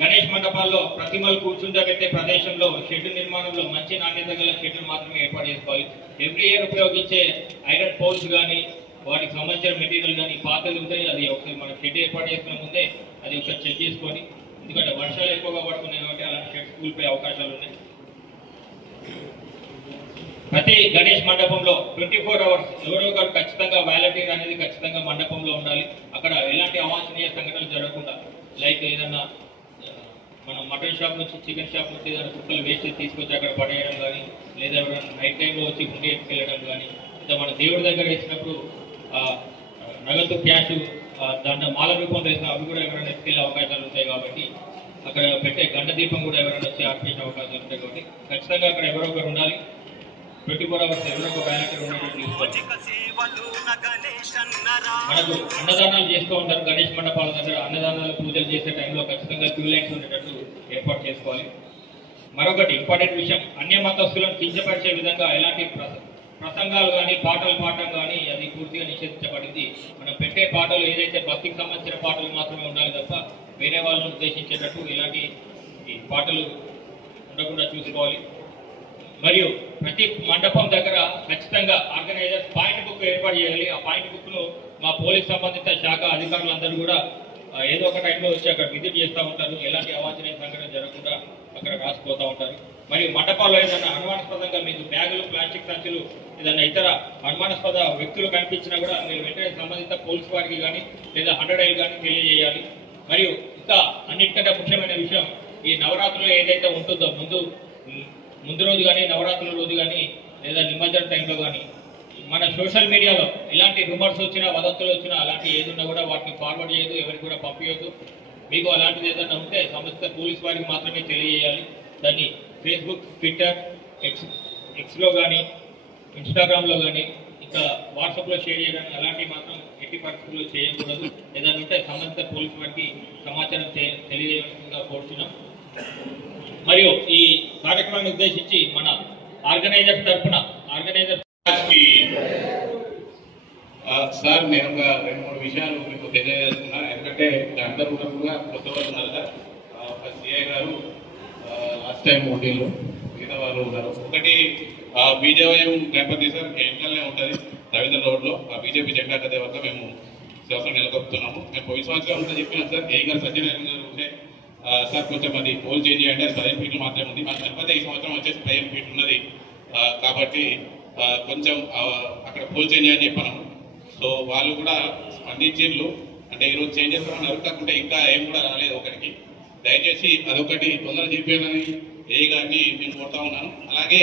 గణేష్ మండపాల్లో ప్రతిమలు కూర్చుండబెట్టే ప్రదేశంలో షెడ్ నిర్మాణంలో మంచి నాణ్యత గల షెడ్లు మాత్రమే ఏర్పాటు చేసుకోవాలి. ఎవ్రీ ఇయర్ ఉపయోగించే ఐరన్ పోల్స్ కానీ వాటికి సంబంధించిన మెటీరియల్ కానీ పాతలు ఉంటాయి, అది ఒకసారి మనం షెడ్ ఏర్పాటు చేసుకునే ముందే అది ఒకసారి చెక్ చేసుకొని, ఎందుకంటే వర్షాలు ఎక్కువగా పడుతున్నాయి కాబట్టి అలాంటి షెడ్స్ కూలిపోయే అవకాశాలు ఉన్నాయి. ప్రతి గణేష్ మండపంలో 24 hours ఎవరో ఒకరు ఖచ్చితంగా వాలంటీర్ అనేది ఖచ్చితంగా మండపంలో ఉండాలి. అక్కడ ఎలాంటి అవాంఛనీయ సంఘటనలు జరగకుండా, లైక్ ఏదన్నా మనం మటన్ షాప్ నుంచి చికెన్ షాప్ నుంచి ఏదైనా కుక్కలు వేస్ట్ తీసుకొచ్చి అక్కడ పడేయడం కానీ, లేదా ఎవరైనా నైట్ టైంలో వచ్చి గుండె ఎత్తుకెళ్ళడం కానీ, లేదా మన దేవుడి దగ్గర వేసినప్పుడు నగదు క్యాష్ దాంట్లో మాల రూపంలో వేసిన అవి కూడా ఎవరైనా ఎత్తుకెళ్ళే అవకాశాలు ఉంటాయి. కాబట్టి అక్కడ పెట్టే గంట దీపం కూడా ఎవరైనా వచ్చి ఆర్పేసే అవకాశాలు ఉంటాయి. కాబట్టి ఖచ్చితంగా అక్కడ ఎవరో ఒకరు ఉండాలి. 24 hours ఎవరో ఒక వాలంటీర్ ఉండేటట్టు చూసుకోవాలి. మనకు అన్నదానాలు చేస్తూ ఉంటారు గణేష్ మండపాల దగ్గర. అన్నదానాలు పూజలు చేసే టైంలో ఖచ్చితంగా క్యూ లైన్స్ ఉండేటట్టు ఏర్పాటు చేసుకోవాలి. మరొకటి ఇంపార్టెంట్ విషయం, అన్య మతస్థులను కించపరిచే విధంగా ఎలాంటి ప్రసంగాలు కానీ పాటలు పాడటం కానీ అది పూర్తిగా నిషేధించబడింది. మనం పెట్టే పాటలు ఏదైతే భక్తికి సంబంధించిన పాటలు మాత్రమే ఉండాలి తప్ప వేరే వాళ్ళని ఉద్దేశించేటట్టు ఇలాంటి పాటలు ఉండకుండా చూసుకోవాలి. మరియు ప్రతి మండపం దగ్గర ఖచ్చితంగా ఆర్గనైజర్స్ పాయింట్ బుక్ ఏర్పాటు చేయాలి. ఆ పాయింట్ బుక్ ను మా పోలీస్ సంబంధిత శాఖ అధికారులందరూ కూడా ఏదో ఒక టైంలో వచ్చి అక్కడ విజిట్ చేస్తూ ఉంటారు. ఎలాంటి అవాంఛనీయ సంఘటన జరగకుండా అక్కడ రాసిపోతూ ఉంటారు. మరియు మండపాల్లో ఏదైనా అనుమానాస్పదంగా మీకు బ్యాగులు, ప్లాస్టిక్ సంచులు, ఏదైనా ఇతర అనుమానాస్పద వ్యక్తులు కనిపించినా కూడా మీరు వెంటనే సంబంధిత పోలీస్ వారికి కానీ లేదా 100 కానీ తెలియజేయాలి. మరియు ఇంకా అన్నిటికంటే ముఖ్యమైన విషయం, ఈ నవరాత్రులు ఏదైతే ఉంటుందో ముందు రోజు కానీ, నవరాత్రుల రోజు కానీ, లేదా నిమజ్జన టైంలో కానీ మన సోషల్ మీడియాలో ఎలాంటి రూమర్స్ వచ్చినా, వదంతులు వచ్చినా, అలాంటి ఏదన్నా కూడా వాటిని ఫార్వర్డ్ చేయదు, ఎవరికి కూడా పంపించదు. మీకు అలాంటిది ఏదైనా ఉంటే సంబంధిత పోలీస్ వారికి మాత్రమే తెలియజేయాలి. దాన్ని ఫేస్బుక్, ట్విట్టర్, ఎక్స్లో కానీ, ఇన్స్టాగ్రామ్లో కానీ, ఇంకా వాట్సాప్లో షేర్ చేయడం అలాంటివి మాత్రం ఎట్టి పరిస్థితుల్లో చేయకూడదు. ఏదైనా ఉంటే సంబంధిత పోలీస్ వారికి సమాచారం తెలియజేయవలసిందిగా కోరుతున్నాం. మరియు ఈ కార్యక్రమాన్ని ఉద్దేశించి మన ఆర్గనైజర్ తరఫున సార్ నేను ఒక 2-3 విషయాలు మీకు తెలియజేస్తున్నా. ఎందుకంటే అందరూ కూడా కొత్త వాళ్ళు ఉన్నారు సార్. ఒక సిఐ గారు లాస్ట్ టైం ఓటీలు, మిగతా వాళ్ళు ఉన్నారు. ఒకటి బీజేవైఎం గణపతి సార్ ఎన్నికలనే ఉంటుంది రవీంద్ర రోడ్లో. ఆ బీజేపీ జెండా కదే వద్ద మేము శ్వాసం నెలకొల్పుతున్నాము. మేము పోయిన సంవత్సరం ఉంటే చెప్పినాం సార్. ఏ గారు సత్యనారాయణ గారు ఉంటే సార్ కొంచెం అది పోల్ చేంజ్ చేయండి, అది 15 ఫీట్లు మాత్రమే ఉంది. మన గణపతి ఈ సంవత్సరం వచ్చేసి 15 ఫీట్లు ఉన్నది. కాబట్టి కొంచెం అక్కడ పోల్ చేంజ్ చేయని చెప్పాను. సో వాళ్ళు కూడా స్పందించిండ్రు. అంటే ఈరోజు చేంజ్ చేస్తామన్నారు, కాకుంటే ఇంకా ఏం కూడా రాలేదు ఒకరికి. దయచేసి అదొకటి తొందరగా చెప్పేయాలని ఏ గారిని నేను కోరుతా ఉన్నాను. అలాగే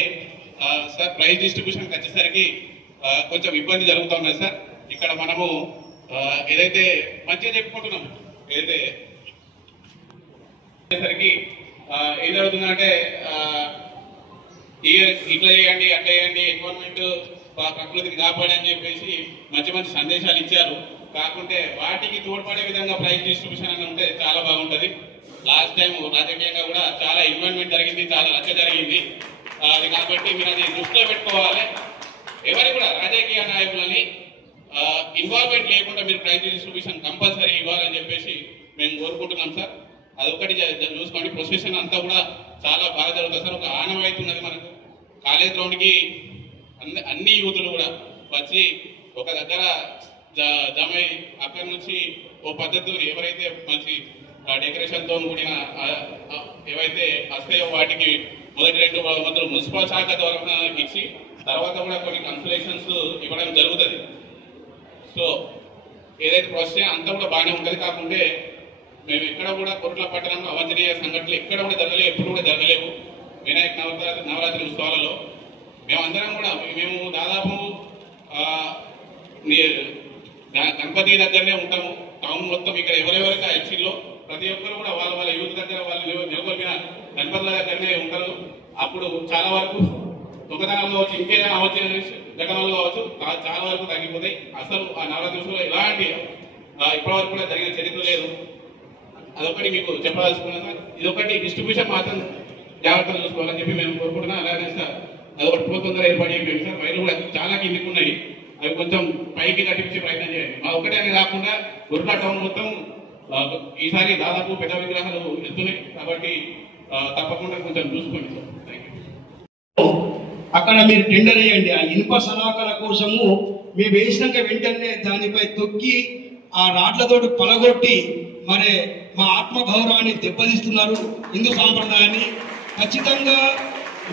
సార్ ప్రైజ్ డిస్ట్రిబ్యూషన్కి వచ్చేసరికి కొంచెం ఇబ్బంది జరుగుతూ ఉన్నది సార్. ఇక్కడ మనము ఏదైతే మంచిగా చెప్పుకుంటున్నాం, ఏదైతే సరికి ఏం జరుగుతుందంటే ఇట్లా చేయండి, అట్లా చేయండి, ఎన్విరాన్మెంట్ ప్రకృతికి కాపాడి అని చెప్పేసి మంచి మంచి సందేశాలు ఇచ్చారు. కాకుంటే వాటికి తోడ్పడే విధంగా ప్రైజ్ డిస్ట్రిబ్యూషన్ అని ఉంటే చాలా బాగుంటుంది. లాస్ట్ టైం రాజకీయంగా కూడా చాలా ఇన్వాల్వ్మెంట్ జరిగింది, చాలా రచ్చ జరిగింది. అది కాబట్టి మీరు అది దృష్టిలో పెట్టుకోవాలి. ఎవరి కూడా రాజకీయ నాయకులని ఇన్వాల్వ్మెంట్ లేకుండా మీరు ప్రైజ్ డిస్ట్రిబ్యూషన్ కంపల్సరీ ఇవ్వాలని చెప్పేసి మేము కోరుకుంటున్నాం సార్. అదొకటి చూసుకోండి. ప్రొసెషన్ అంతా కూడా చాలా బాగా జరుగుతుంది సార్. ఒక ఆనవాయితీ ఉన్నది మనకు. కాలేజ్ గ్రౌండ్కి అన్ని యూతులు కూడా వచ్చి ఒక దగ్గర జమై అక్కడి నుంచి ఓ పద్ధతితో ఎవరైతే మంచి డెకరేషన్తో కూడిన ఏవైతే వస్తాయో వాటికి మొదటి 2 వందలు మున్సిపల్ శాఖ ద్వారా ఇచ్చి తర్వాత కూడా కొన్ని కన్సలేషన్స్ ఇవ్వడం జరుగుతుంది. సో ఏదైతే ప్రాసెస్ అంతా కూడా బాగానే ఉంటుంది. కాకుంటే మేము ఎక్కడ కూడా కొట్ల పట్టణంలో అవాంఛనీయ సంఘటనలు ఎక్కడ కూడా జరగలేవు, ఎప్పుడు కూడా జరగలేవు. వినాయక నవరాత్రి ఉత్సవాలలో మేమందరం కూడా మేము దాదాపు గణపతి దగ్గరనే ఉంటాము. టౌన్ మొత్తం ఇక్కడ ఎవరెవరైతే హెచ్సిల్లో ప్రతి ఒక్కరు కూడా వాళ్ళ వాళ్ళ యూత్ దగ్గర వాళ్ళు నెలకొల్పిన గణపతుల దగ్గరనే ఉంటారు. అప్పుడు చాలా వరకు దొంగతనాలు కావచ్చు, ఇంకేదైనా అవాంఛనీయ ఘటనలు కావచ్చు చాలా వరకు తగ్గిపోతాయి. అసలు ఆ నవరాత్రి ఉత్సవంలో ఎలాంటి ఇప్పటివరకు కూడా జరిగిన చరిత్ర లేదు. అదొకటి మీకు చెప్పాల్సుకున్నాను సార్. ఇదొకటి డిస్ట్రిబ్యూషన్ మాత్రం జాగ్రత్తలు చూసుకోవాలని చెప్పి మేము కోరుకుంటున్నాం. అలాగే సార్ అదొకటి పోతుందో ఏర్పాటు చేయలేదు సార్. వైర్లు కూడా చాలా కిందికి ఉన్నాయి, అవి కొంచెం పైకి కట్టించే ప్రయత్నం చేయండి. మా ఒకటే అని కాకుండా గుర్లా టౌన్ మొత్తం ఈసారి దాదాపు పెద్ద విగ్రహాలు వెళ్తున్నాయి కాబట్టి తప్పకుండా కొంచెం చూసుకోండి సార్. Thank you. అక్కడ మీరు టెండర్ వేయండి. ఆ ఇనుప సలాకల కోసము మేము వేసినాక వెంటనే దానిపై తొక్కి ఆ రాడ్లతోటి పలగొట్టి మరి మా ఆత్మగౌరవాన్ని దెబ్బతీస్తున్నారు, హిందూ సాంప్రదాయాన్ని. ఖచ్చితంగా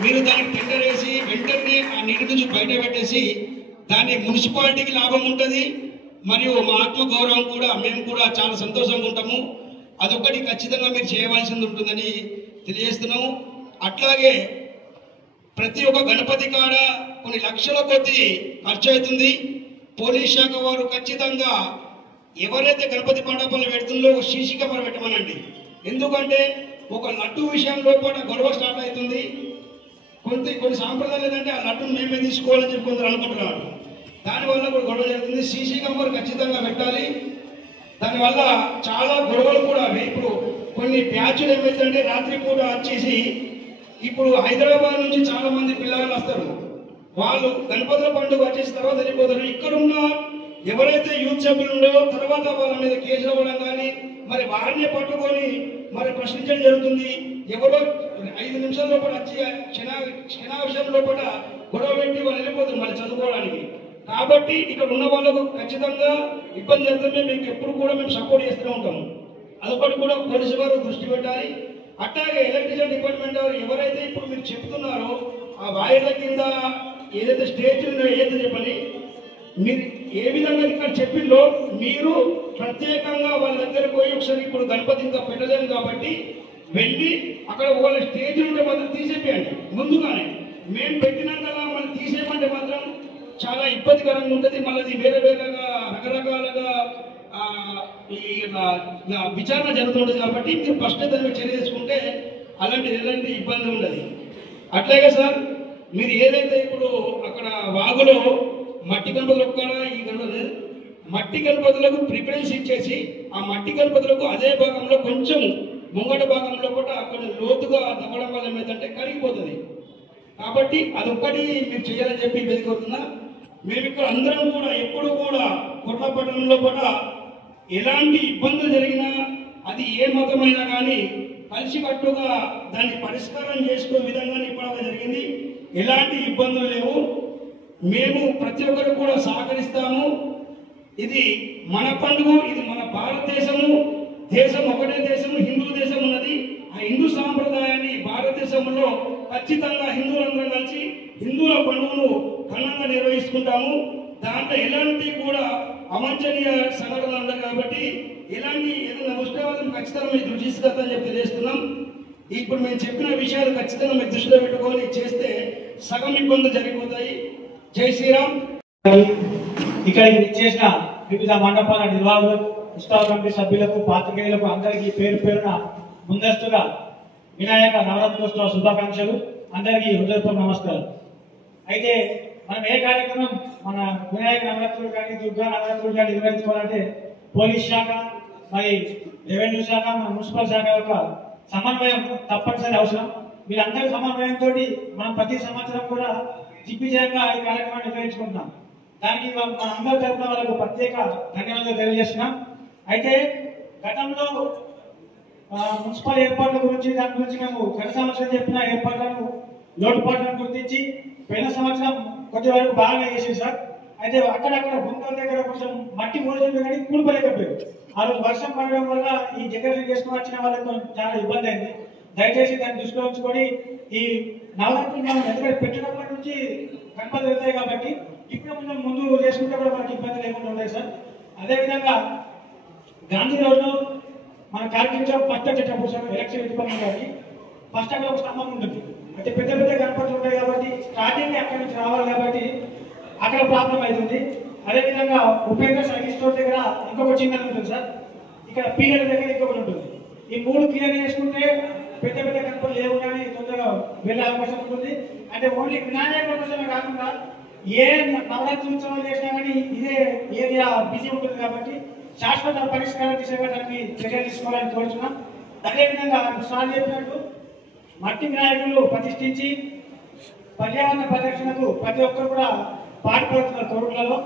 మీరు దానికి టెండర్ వేసి వెంటనే ఆ నీటి నుంచి బయట పెట్టేసి దాన్ని మున్సిపాలిటీకి లాభం ఉంటుంది, మరియు మా ఆత్మగౌరవం కూడా మేము కూడా చాలా సంతోషంగా ఉంటాము. అదొకటి ఖచ్చితంగా మీరు చేయవలసింది ఉంటుందని తెలియజేస్తున్నాము. అట్లాగే ప్రతి ఒక్క గణపతి కాడ కొన్ని లక్షల కొద్ది ఖర్చు అవుతుంది. పోలీస్ శాఖ వారు ఖచ్చితంగా ఎవరైతే గణపతి మండపాలు పెడుతుందో ఒక సీసీ కెమెరా పెట్టమనండి. ఎందుకంటే ఒక లడ్డు విషయంలో కూడా గొడవ స్టార్ట్ అవుతుంది. కొన్ని సాంప్రదాయాలు ఏంటంటే ఆ లడ్డును మేమే తీసుకోవాలని చెప్పి కొందరు అనుకుంటున్నారు. దానివల్ల కూడా గొడవ జరుగుతుంది. సీసీ కెమెరా ఖచ్చితంగా పెట్టాలి. దానివల్ల చాలా గొడవలు కూడా ఇప్పుడు కొన్ని బ్యాచ్లు ఏమైందంటే రాత్రి పూట వచ్చేసి ఇప్పుడు హైదరాబాద్ నుంచి చాలా మంది పిల్లలు వస్తారు. వాళ్ళు గణపతుల పండుగ వచ్చేసిన తర్వాత వెళ్ళిపోతారు. ఇక్కడున్న ఎవరైతే యూత్ సభ్యులు ఉన్నారో తర్వాత వాళ్ళ మీద కేసులు అవ్వడం కానీ మరి వారిని పట్టుకొని మరి ప్రశ్నించడం జరుగుతుంది. ఎవరో 5 నిమిషాల లోపల వచ్చి క్షణావిషయం లోపల గొడవ పెట్టి వాళ్ళు వెళ్ళిపోతారు మళ్ళీ చదువుకోవడానికి. కాబట్టి ఇక్కడ ఉన్న వాళ్ళకు ఖచ్చితంగా ఇబ్బంది జరుగుతుంది. మీకు ఎప్పుడు కూడా మేము సపోర్ట్ చేస్తూనే ఉంటాము. అదొకటి కూడా పోలీసు వారు దృష్టి పెట్టాలి. అట్లాగే ఎలక్ట్రిసిటీ డిపార్ట్మెంట్ వారు ఎవరైతే ఇప్పుడు మీరు చెప్తున్నారో ఆ వాయిర్ల కింద ఏదైతే స్టేజ్ ఉందో ఏదైతే చెప్పని మీరు ఏ విధంగా ఇక్కడ చెప్పిందో మీరు ప్రత్యేకంగా వాళ్ళ దగ్గరకు పోయి ఒకసారి ఇప్పుడు గణపతి ఇంకా పెట్టలేము కాబట్టి వెళ్ళి అక్కడ వాళ్ళ స్టేజ్ ఉంటే మాత్రం తీసేయండి. ముందుగానే మేము పెట్టినాక మనం తీసేయమంటే మాత్రం చాలా ఇబ్బందికరంగా ఉంటుంది. మళ్ళీ వేరే వేరేగా రకరకాలుగా విచారణ జరుగుతుంటుంది. కాబట్టి మీరు ఫస్ట్ దాన్ని చర్య తీసుకుంటే ఎలాంటి ఇబ్బంది ఉండదు. అట్లాగే సార్ మీరు ఏదైతే ఇప్పుడు అక్కడ వాగులో మట్టి గణపతులకు కూడా ఈ గణపతి మట్టి గణపతులకు ప్రిఫరెన్స్ ఇచ్చేసి ఆ మట్టి గణపతులకు అదే భాగంలో కొంచెం ముంగట భాగంలో కూడా కొంచెం లోతుగా తవ్వడం వల్ల ఏమైందంటే కరిగిపోతుంది. కాబట్టి అదొక్కటి మీరు చేయాలని చెప్పి వెతుకుతున్నా. మేము ఇక్కడ అందరం కూడా ఎప్పుడు కూడా కొట్ల పట్టణంలో కూడా ఎలాంటి ఇబ్బందులు జరిగినా అది ఏ మతమైనా కానీ కలిసికట్టుగా దాన్ని పరిష్కారం చేసుకునే విధంగానే ఇప్పటివరకు జరిగింది. ఎలాంటి ఇబ్బందులు లేవు. మేము ప్రతి ఒక్కరు కూడా సహకరిస్తాము. ఇది మన పండుగ, ఇది మన భారతదేశము. దేశం ఒకటే దేశము, హిందూ దేశం ఉన్నది. ఆ హిందూ సాంప్రదాయాన్ని భారతదేశంలో ఖచ్చితంగా హిందువులందరం కలిసి హిందువుల పండుగను ఘనంగా నిర్వహించుకుంటాము. దాంట్లో ఎలాంటి కూడా అవాంఛనీయ సంఘటనలు ఉండవు. కాబట్టి ఎలాంటి ఏదైనా ఉష్ణవాదం ఖచ్చితంగా మీరు దృష్టి తీసుకొస్తారని చెప్పి తెలియజేస్తున్నాం. ఇప్పుడు మేము చెప్పిన విషయాలు ఖచ్చితంగా మీరు దృష్టిలో పెట్టుకొని చేస్తే సగం ఇబ్బందులు జరిగిపోతాయి. జై శ్రీరామ్. ఇక్కడికి ఇచ్చేసిన వివిధ మండపాల నిర్వాహకులు, ఉత్సవ కమిటీ సభ్యులకు, పాత్రికేయులకు అందరికీ పేరు పేరున ముందస్తుగా వినాయక నవరాత్రోత్సవ శుభాకాంక్షలు. అందరికీ హృదయపూర్వక నమస్కారం. అయితే మనం ఏ కార్యక్రమం మన వినాయక నవరాత్రులు కానీ దుర్గా నవరాత్రులు కానీ నిర్వహించుకోవాలంటే పోలీస్ శాఖ, మరి రెవెన్యూ శాఖ, మన మున్సిపల్ శాఖ యొక్క సమన్వయం తప్పనిసరి అవసరం. వీళ్ళందరి సమన్వయంతో మనం ప్రతి సంవత్సరం కూడా దిగ్విజయంగా ఈ కార్యక్రమాన్ని నిర్వహించుకుంటున్నాం. దానికి మన అందరి తరఫున వాళ్ళకు ప్రత్యేక ధన్యవాదాలు తెలియజేస్తున్నాం. అయితే గతంలో మున్సిపల్ ఏర్పాట్ల గురించి దాని గురించి మేము గత సంవత్సరం చెప్పిన ఏర్పాట్లను లోటుపాట్లను గుర్తించి పోయిన సంవత్సరం కొద్ది వరకు బాగా చేసింది సార్. అయితే అక్కడక్కడ గుంటల దగ్గర కొంచెం మట్టి మోసం కానీ కూలిపోలేకపోయారు. ఆ రోజు వర్షం పడడం వల్ల ఈ డెకరేషన్ చేసుకుని వచ్చిన వాళ్ళకి చాలా ఇబ్బంది అయింది. దయచేసి దాన్ని దృష్టిలో ఉంచుకొని ఈ నవరాత్రులు మనం ఎందుకంటే పెట్టినప్పటి నుంచి గణపతి వెళ్తాయి కాబట్టి ఇప్పుడు కొంచెం ముందు చేసుకుంటే కూడా మనకి ఇబ్బంది లేకుండా ఉంటాయి సార్. అదేవిధంగా గాంధీ రోడ్లో మన కార్యక్రమం ఫస్ట్ వచ్చేటప్పుడు సార్ ఎలక్షన్ డిపార్ట్మెంట్ గారికి ఫస్ట్ అక్కడ ఒక స్తంభం ఉంటుంది. అంటే పెద్ద పెద్ద గణపతులు ఉంటాయి కాబట్టి స్టార్టింగ్ అక్కడి నుంచి రావాలి కాబట్టి అక్కడ ప్రాబ్లం అవుతుంది. అదేవిధంగా ఉపేంద్ర సైకిల్ స్టోర్ దగ్గర ఇంకొక చిన్నది ఉంటుంది సార్. ఇక్కడ పీరియడ్ దగ్గర ఇంకొకటి ఉంటుంది. ఈ మూడు క్లియర్ చేసుకుంటే పెద్ద పెద్ద గణపతులు లేవుగానే తొందరగా వెళ్ళే అవకాశం ఉంటుంది. అంటే ఓన్లీ వినాయకుల కోసమే కాకుండా ఏ నవరాత్రి ఉత్సవాలు చేసినా కానీ ఇదే ఏరియా బిజీ ఉంటుంది కాబట్టి శాశ్వత పరిష్కారం దిశగా దానికి చర్యలు తీసుకోవాలని కోరుతున్నాం. అదేవిధంగా సార్ చెప్పినట్టు మట్టి వినాయకులు ప్రతిష్ఠించి పర్యావరణ పరిరక్షణకు ప్రతి ఒక్కరు కూడా పాటుపడుతున్నారు కోరుట్లలో.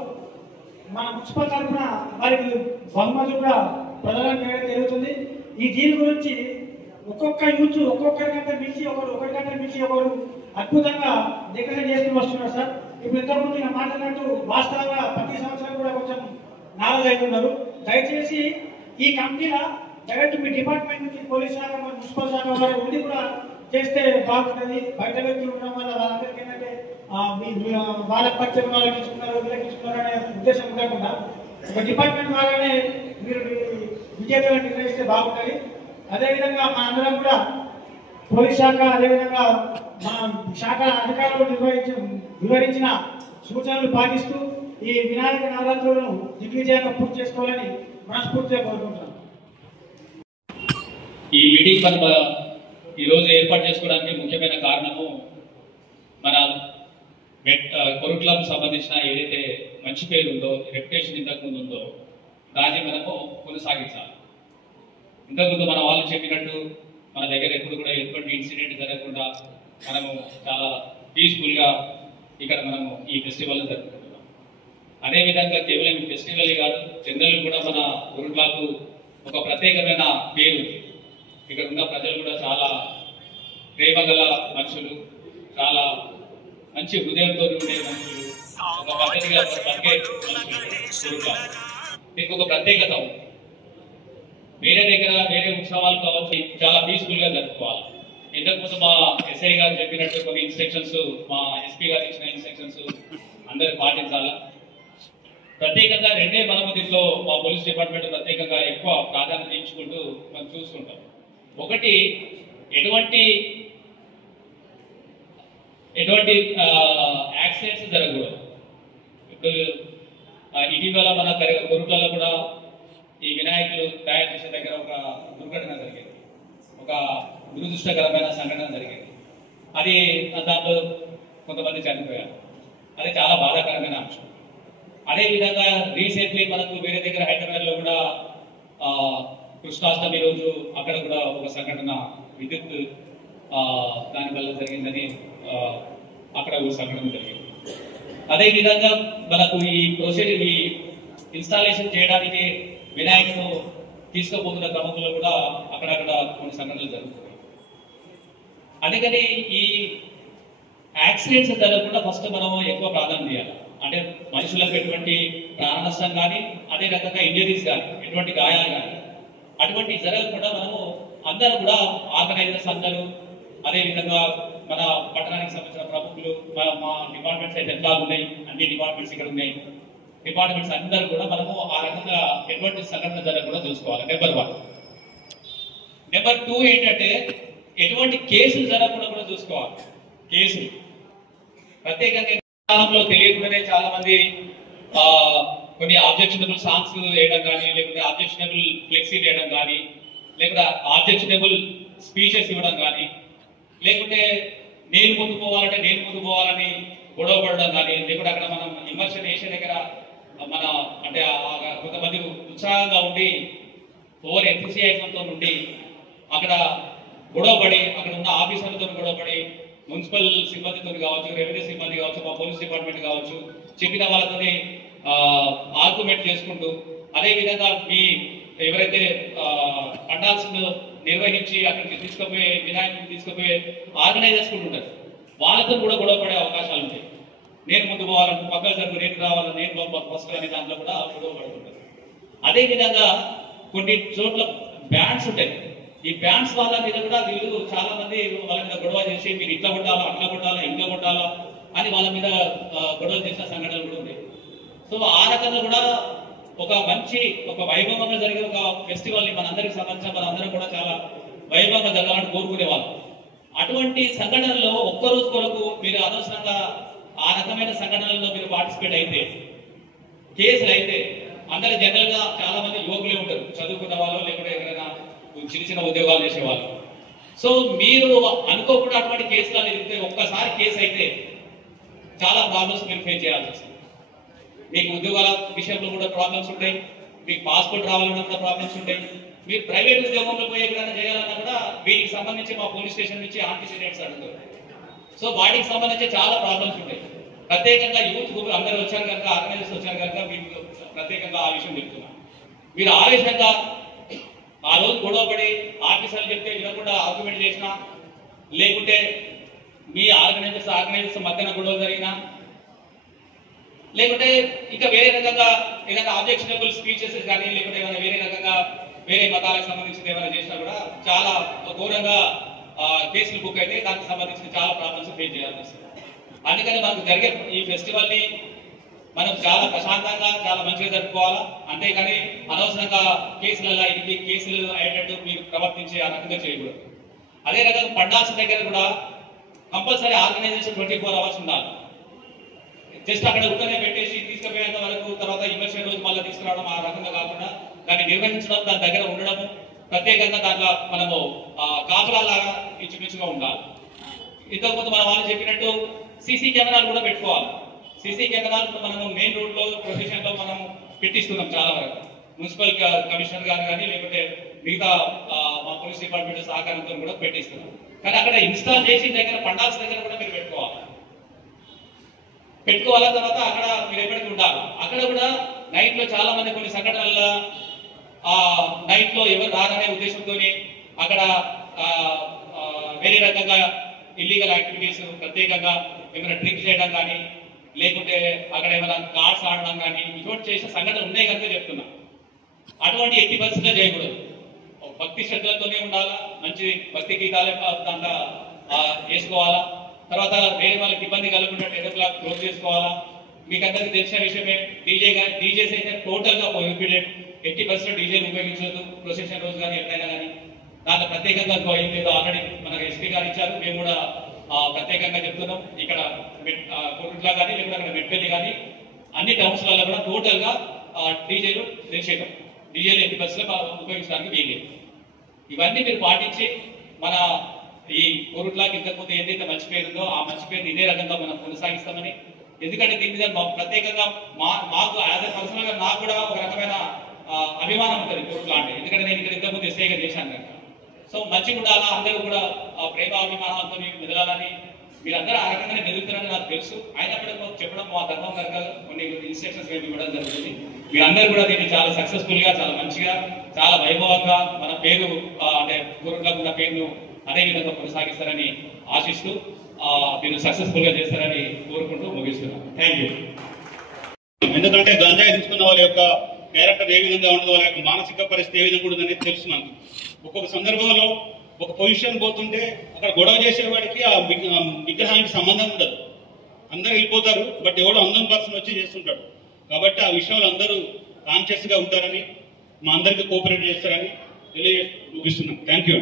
మన మున్సిపల్ తరఫున వారికి బహుమతులు కూడా ప్రజలకు వేయడం జరుగుతుంది. ఈ దీని గురించి ఒక్కొక్క యూత్ ఒక్కొక్కరికంటే మించి ఒకరికంటే మించి ఒకరు అద్భుతంగా డెకరేషన్ చేసుకుని వస్తున్నారు సార్. ఇప్పుడు ఇంతకుముందు నేను మాట్లాడినట్టు వాస్తవంగా ప్రతి సంవత్సరం కూడా కొంచెం నాలుగు అవుతున్నారు. దయచేసి ఈ కమిటీలో డైరెక్ట్ మీ డిపార్ట్మెంట్ నుంచి పోలీస్ శాఖ మున్సిపల్ శాఖ వారు ఉండి కూడా చేస్తే బాగుంటుంది. బయట వ్యక్తులు ఉండడం వల్ల వాళ్ళందరికీ ఏంటంటే వాళ్ళ పరిచయం వాళ్ళకి ఇచ్చుకున్నారు వీళ్ళకి ఇచ్చుకున్నారు అనే ఉద్దేశం ఉండకుండా ఒక డిపార్ట్మెంట్ ద్వారానే మీరు విజేతలను నిర్ణయిస్తే బాగుంటుంది. అదేవిధంగా మన అందరం కూడా పోలీస్ శాఖ అదేవిధంగా మన శాఖ అధికారులు వివరించిన సూచనలు పాటిస్తూ ఈ వినాయక నవరాత్రులను దిగ్విజయంగా పూర్తి చేసుకోవాలని మనస్ఫూర్తిగా కోరుకుంటున్నాను. ఈ మీటింగ్ మనం ఈరోజు ఏర్పాటు చేసుకోవడానికి ముఖ్యమైన కారణము మన కొరుట్లకు సంబంధించిన ఏదైతే మంచి పేరు ఉందో రెప్యుటేషన్ ఇంతకుముందు ఉందో దాన్ని మనము కొనసాగించాలి. ఇంతకుముందు మన వాళ్ళు చెప్పినట్టు మన దగ్గర ఎప్పుడు కూడా ఎటువంటి ఇన్సిడెంట్ జరగకుండా మనము చాలా పీస్ఫుల్గా ఇక్కడ మనము ఈ ఫెస్టివల్ జరుపుకుంటున్నాం. అదేవిధంగా కేవలం ఫెస్టివల్ కాదు, జనరల్ కూడా మన కొరుట్లకు ఒక ప్రత్యేకమైన పేరు. ఇక్కడ ఉన్న ప్రజలు కూడా చాలా ప్రేమగల మనుషులు, చాలా మంచి హృదయంతో ఉండే మనుషులు, ఒక పద్ధతిగా బతికే మనుషులు. దీనికి ఒక ప్రత్యేకత ఉంది. వేరే దగ్గర వేరే ఉత్సవాలు కావచ్చు చాలా పీస్ఫుల్ గా జరుపుకోవాలి. ఇంతకుముందు మా ఎస్ఐ గారు చెప్పినట్టు కొన్ని ఇన్స్ట్రక్షన్స్, మా ఎస్పీ గారు ఇచ్చిన ఇన్స్ట్రక్షన్స్ అందరూ పాటించాలా. ప్రత్యేకంగా రెండే మనము దీంట్లో మా పోలీస్ డిపార్ట్మెంట్ ప్రత్యేకంగా ఎక్కువ ప్రాధాన్యత ఇచ్చుకుంటూ మనం చూసుకుంటాం. ఒకటి, ఎటువంటి యాక్సిడెంట్స్ జరగకూడదు. ఇప్పుడు ఇటీవల మన కొరుట్లలో కూడా ఈ వినాయకులు తయారు చేసే దగ్గర ఒక దుర్ఘటన జరిగింది, ఒక దురదృష్టకరమైన సంఘటన జరిగింది. అది దాంట్లో కొంతమంది చనిపోయారు. అది చాలా బాధాకరమైన అంశం. అదేవిధంగా రీసెంట్లీ మనకు వేరే దగ్గర హైదరాబాద్లో కూడా కృష్ణాష్టమి రోజు అక్కడ కూడా ఒక సంఘటన విద్యుత్ దానివల్ల జరిగిందని అక్కడ ఒక సంఘటన జరిగింది. అదేవిధంగా మనకు ఈ ప్రొసీజర్ ఈ ఇన్స్టాలేషన్ చేయడానికి వినాయకుడు తీసుకుపోతున్న క్రమంలో కూడా అక్కడక్కడ కొన్ని సంఘటనలు జరుగుతున్నాయి. అందుకని ఈ యాక్సిడెంట్స్ జరగకుండా ఫస్ట్ మనం ఎక్కువ ప్రాధాన్యత ఇవ్వాలి. అంటే మనుషులకు ఎటువంటి ప్రాణ నష్టం కానీ, అదే రకంగా ఇంజరీస్ కానీ, ఎటువంటి గాయాలు కానీ అటువంటి జరగకుండా మనము అందరూ కూడా ఆర్గనైజర్స్ అందరూ, అదేవిధంగా మన పట్టణానికి సంబంధించిన ప్రముఖులు, మా డిపార్ట్మెంట్స్ అయితే ఎట్లా ఉన్నాయి, అన్ని డిపార్ట్మెంట్స్ ఇక్కడ ఉన్నాయి, డిపార్ట్మెంట్స్ అందరూ కూడా మనము ఆ రకంగా ఎటువంటి సంఘటన జరగకుండా చూసుకోవాలి. నెంబర్ 1. నెంబర్ 2 ఏంటంటే ఎటువంటి కేసులు జరగకుండా కూడా చూసుకోవాలి. కేసులు ప్రత్యేకంగా తెలియకుండానే చాలా మంది కొన్ని ఆబ్జెక్షనబుల్ సాంగ్స్ వేయడం కానీ, లేకపోతే ఆబ్జెక్షనబుల్ ఫ్లెక్సీ వేయడం కానీ, లేకపోతే ఆబ్జెక్షనబుల్ స్పీచెస్ ఇవ్వడం కానీ, లేకుంటే నేను ముందు పోవాలంటే నేను ముందు పోవాలని గొడవ పడడం కానీ, లేకుంటే అక్కడ మనం ఇమర్షన్ వేసే దగ్గర మన అంటే కొంతమంది ఉత్సాహంగా ఉండి ఓవర్ ఎంతూసియాజంతో ఉండి అక్కడ గొడవపడి, అక్కడ ఉన్న ఆఫీసర్లతో గొడవపడి, మున్సిపల్ సిబ్బందితో కావచ్చు, రెవెన్యూ సిబ్బంది కావచ్చు, మా పోలీస్ డిపార్ట్మెంట్ కావచ్చు, చెప్పిన వాళ్ళతోనే ఆర్గ్యుమెంట్ చేసుకుంటూ, అదేవిధంగా మీ ఎవరైతే పండాల్స్ నిర్వహించి అక్కడికి తీసుకుపోయే వినాయకుడిని తీసుకుపోయే ఆర్గనైజర్స్ కూడా ఉంటారు, వాళ్ళతో కూడా గొడవపడే అవకాశాలు ఉంటాయి. నేను ముందు పోవాలంటే పక్కన జరుగు, నేను రావాలని, నేను ఫస్ట్ అనే దాంట్లో కూడా గొడవ పడుతుంటారు. అదేవిధంగా కొన్ని చోట్ల బ్యాండ్స్ ఉంటాయి. ఈ బ్యాండ్స్ వాళ్ళ మీద కూడా వీళ్ళు చాలా మంది వాళ్ళ మీద గొడవ చేసి మీరు ఇట్లా కొట్టాలా, అట్లా కొట్టాలా, ఇంట్లో కొట్టాలా అని వాళ్ళ మీద గొడవలు చేసిన సంఘటనలు కూడా ఉన్నాయి. సో ఆ రకంగా కూడా ఒక మంచి ఒక వైభవంగా జరిగే ఒక ఫెస్టివల్ని మనందరికి సంబంధించిన మనందరం కూడా చాలా వైభవంగా జరగాలని కోరుకునేవాళ్ళు. అటువంటి సంఘటనలో ఒక్కరోజు కొరకు మీరు అనవసరంగా ఆ రకమైన సంఘటనల్లో మీరు పార్టిసిపేట్ అయితే, కేసులు అయితే, అందరూ జనరల్ గా చాలా మంది యువకులే ఉంటారు, చదువుకున్న వాళ్ళు లేకుంటే ఎవరైనా చిన్న చిన్న ఉద్యోగాలు చేసేవాళ్ళు. సో మీరు అనుకోకుండా అటువంటి కేసులు అనేది ఒక్కసారి కేసు అయితే చాలా ప్రాబ్లమ్స్ మీరు ఫేస్ చేయాల్సి వస్తుంది. మీకు ఉద్యోగాల విషయంలో కూడా ప్రాబ్లమ్స్ ఉంటాయి, మీకు పాస్పోర్ట్ రావాలన్నా కూడా ప్రాబ్లమ్స్ ఉంటాయి, మీరు ప్రైవేట్ ఉద్యోగంలో పోయి ఎక్కడైనా చేయాలన్నా కూడా వీటికి సంబంధించి మా పోలీస్ స్టేషన్ నుంచి ఆంటీసిడెంట్స్ అడుగుతారు. సో వాటికి సంబంధించి చాలా ప్రాబ్లమ్స్ ఉంటాయి. ప్రత్యేకంగా యూత్ గ్రూప్ అందరూ వచ్చారు కనుక, ఆర్గనైజర్స్ వచ్చారు కనుక మీకు ప్రత్యేకంగా ఆ విషయం చెప్తున్నాను. మీరు ఆవేశంగా ఆ రోజు గొడవపడి ఆఫీసర్లు చెప్తే వినకుండా ఆర్గ్యుమెంట్ చేసినా, లేకుంటే మీ ఆర్గనైజర్స్ మధ్యన గొడవ జరిగినా, లేకుంటే ఇంకా వేరే రకంగా ఏదైనా ఆబ్జెక్షనబుల్ స్పీచెస్ కానీ లేకుంటే ఏమైనా వేరే రకంగా వేరే మతాలకు సంబంధించిన ఏమైనా చేసినా కూడా చాలా ఘోరంగా కేసులు బుక్ అయితే దానికి సంబంధించిన చాలా ప్రాబ్లమ్స్ ఫేస్ చేయాల్సి వస్తుంది. అందుకని మనకు జరిగే ఈ ఫెస్టివల్ ని మనం చాలా ప్రశాంతంగా చాలా మంచిగా జరుపుకోవాలా. అంతేగాని అనవసరంగా కేసులలో ఇది కేసులు అయ్యేటట్టు మీరు ప్రవర్తించి ఆ రకంగా చేయకూడదు. అదే రకంగా పండాల్స్ దగ్గర కూడా కంపల్సరీ ఆర్గనైజేషన్ 24 hours ఉండాలి. జస్ట్ అక్కడ ఉత్తనే పెట్టేసి తీసుకుపోయేంత వరకు తర్వాత ఇన్వెస్టిగేషన్ రోజు మళ్ళీ తీసుకురావడం ఆ రకంగా కాకుండా దాన్ని నిర్వహించడం, దాని దగ్గర ఉండడం, ప్రత్యేకంగా దాంట్లో మనము కాపులాలాగా ఇంచుమించుగా ఉండాలి. ఇంతకుముందు మన వాళ్ళు చెప్పినట్టు సీసీ కెమెరాలు కూడా పెట్టుకోవాలి. సీసీ కెమెరాలు మనము మెయిన్ రోడ్ లో ప్రొఫెషన్ లో మనం పెట్టిస్తున్నాం చాలా వరకు. మున్సిపల్ కమిషనర్ గారు కానీ లేకుంటే మిగతా మా పోలీస్ డిపార్ట్మెంట్ సహకారంతో కూడా పెట్టిస్తున్నాం. కానీ అక్కడ ఇన్స్టాల్ చేసిన దగ్గర పండాల్సిన దగ్గర కూడా మీరు పెట్టుకోవాల తర్వాత అక్కడ మీరు ఎప్పటికీ ఉండాలి. అక్కడ కూడా నైట్ లో చాలా మంది కొన్ని సంఘటనల్లో నైట్ లో ఎవరు రాదనే ఉద్దేశంతో అక్కడ వేరే రకంగా ఇల్లీగల్ యాక్టివిటీస్, ప్రత్యేకంగా ఏమైనా డ్రింక్ చేయడం కానీ లేకుంటే అక్కడ ఏమైనా కార్డ్స్ ఆడడం కానీ ఇటువంటి చేసిన సంఘటనలు ఉన్నాయి కనుక చెప్తున్నా. అటువంటి ఎట్టి పరిస్థితుల్లో చేయకూడదు. భక్తి శ్రద్ధలతోనే ఉండాలా, మంచి భక్తి గీతాలే దాంట్లో వేసుకోవాలా. తర్వాత వేరే వాళ్ళకి ఇబ్బంది కలగకుండా 10 o'clock క్లోజ్ చేసుకోవాలా. మీకు అందరికీ తెలిసిన విషయమే, డీజేస్ అయితే టోటల్ గా ప్రొహిబిటెడ్. 80% డీజేలు ఉపయోగించవద్దు ప్రొసెషన్ రోజు కానీ ఎప్పుడైనా కానీ. దాంట్లో ప్రత్యేకంగా ఏం లేదు, ఆల్రెడీ మనకు ఎస్పీ గారు ఇచ్చారు, మేము కూడా ప్రత్యేకంగా చెప్తున్నాం. ఇక్కడ కోరుట్లా కానీ లేకపోతే అక్కడ మెట్పల్లి కానీ అన్ని టౌన్స్లలో కూడా టోటల్ గా డీజేలు నిషేధం. డీజేలు 80% ఉపయోగించడానికి వీలేదు. ఇవన్నీ మీరు పాటించి మన ఈ కోరుట్లాకి ఇంతకుముందు ఏదైతే మంచి పేరు ఉందో ఆ మంచి పేరుని ఇదే రకంగా మనం కొనసాగిస్తామని. ఎందుకంటే దీని మీద ప్రత్యేకంగా మాకు యాజ్ ఎ పర్సనల్ గా నాకు కూడా ఒక రకమైన అభిమానం ఉంటుంది కోరుట్లా అంటే. ఎందుకంటే నేను ఇక్కడ ఇంతకుముందు ఎస్ఐగా చేశాను కనుక. సో మంచిగా ఉండాలా, అందరూ కూడా ప్రేమ అభిమానాలతో మెదలాలని మీరందరూ ఆ రకంగానే మెదులుతారని నాకు తెలుసు. అయినప్పటికీ చెప్పడం మా ధర్మం కనుక కొన్ని ఇన్స్ట్రక్షన్స్ మేము ఇవ్వడం జరుగుతుంది. మీరందరూ కూడా దీన్ని చాలా సక్సెస్ఫుల్ గా, చాలా మంచిగా, చాలా వైభవంగా మన పేరు అంటే కోరుట్లకు ఉన్న పేరును అదే విధంగా కొనసాగిస్తారని ఆశిస్తూ మీరు సక్సెస్ఫుల్ గా చేస్తారని కోరుకుంటూ ముగిస్తున్నాను. Thank you. ఎందుకంటే గంజాయి తీసుకున్న వాళ్ళ యొక్క క్యారెక్టర్ ఏ విధంగా ఉండదు, వాళ్ళ యొక్క మానసిక పరిస్థితి ఏ విధంగా ఉండదు అనేది తెలుసు మనకు. ఒక్కొక్క సందర్భంలో ఒక పొజిషన్ పోతుంటే అక్కడ గొడవ చేసేవాడికి ఆ విగ్రహానికి సంబంధం ఉండదు. అందరూ వెళ్ళిపోతారు, బట్ ఎవడో అందరం పర్సన్ వచ్చి చేస్తుంటాడు. కాబట్టి ఆ విషయంలో అందరూ కాన్షియస్ గా ఉంటారని, మా అందరికీ కోఆపరేట్ చేస్తారని తెలియజేస్తూ ముగిస్తున్నాం. Thank you.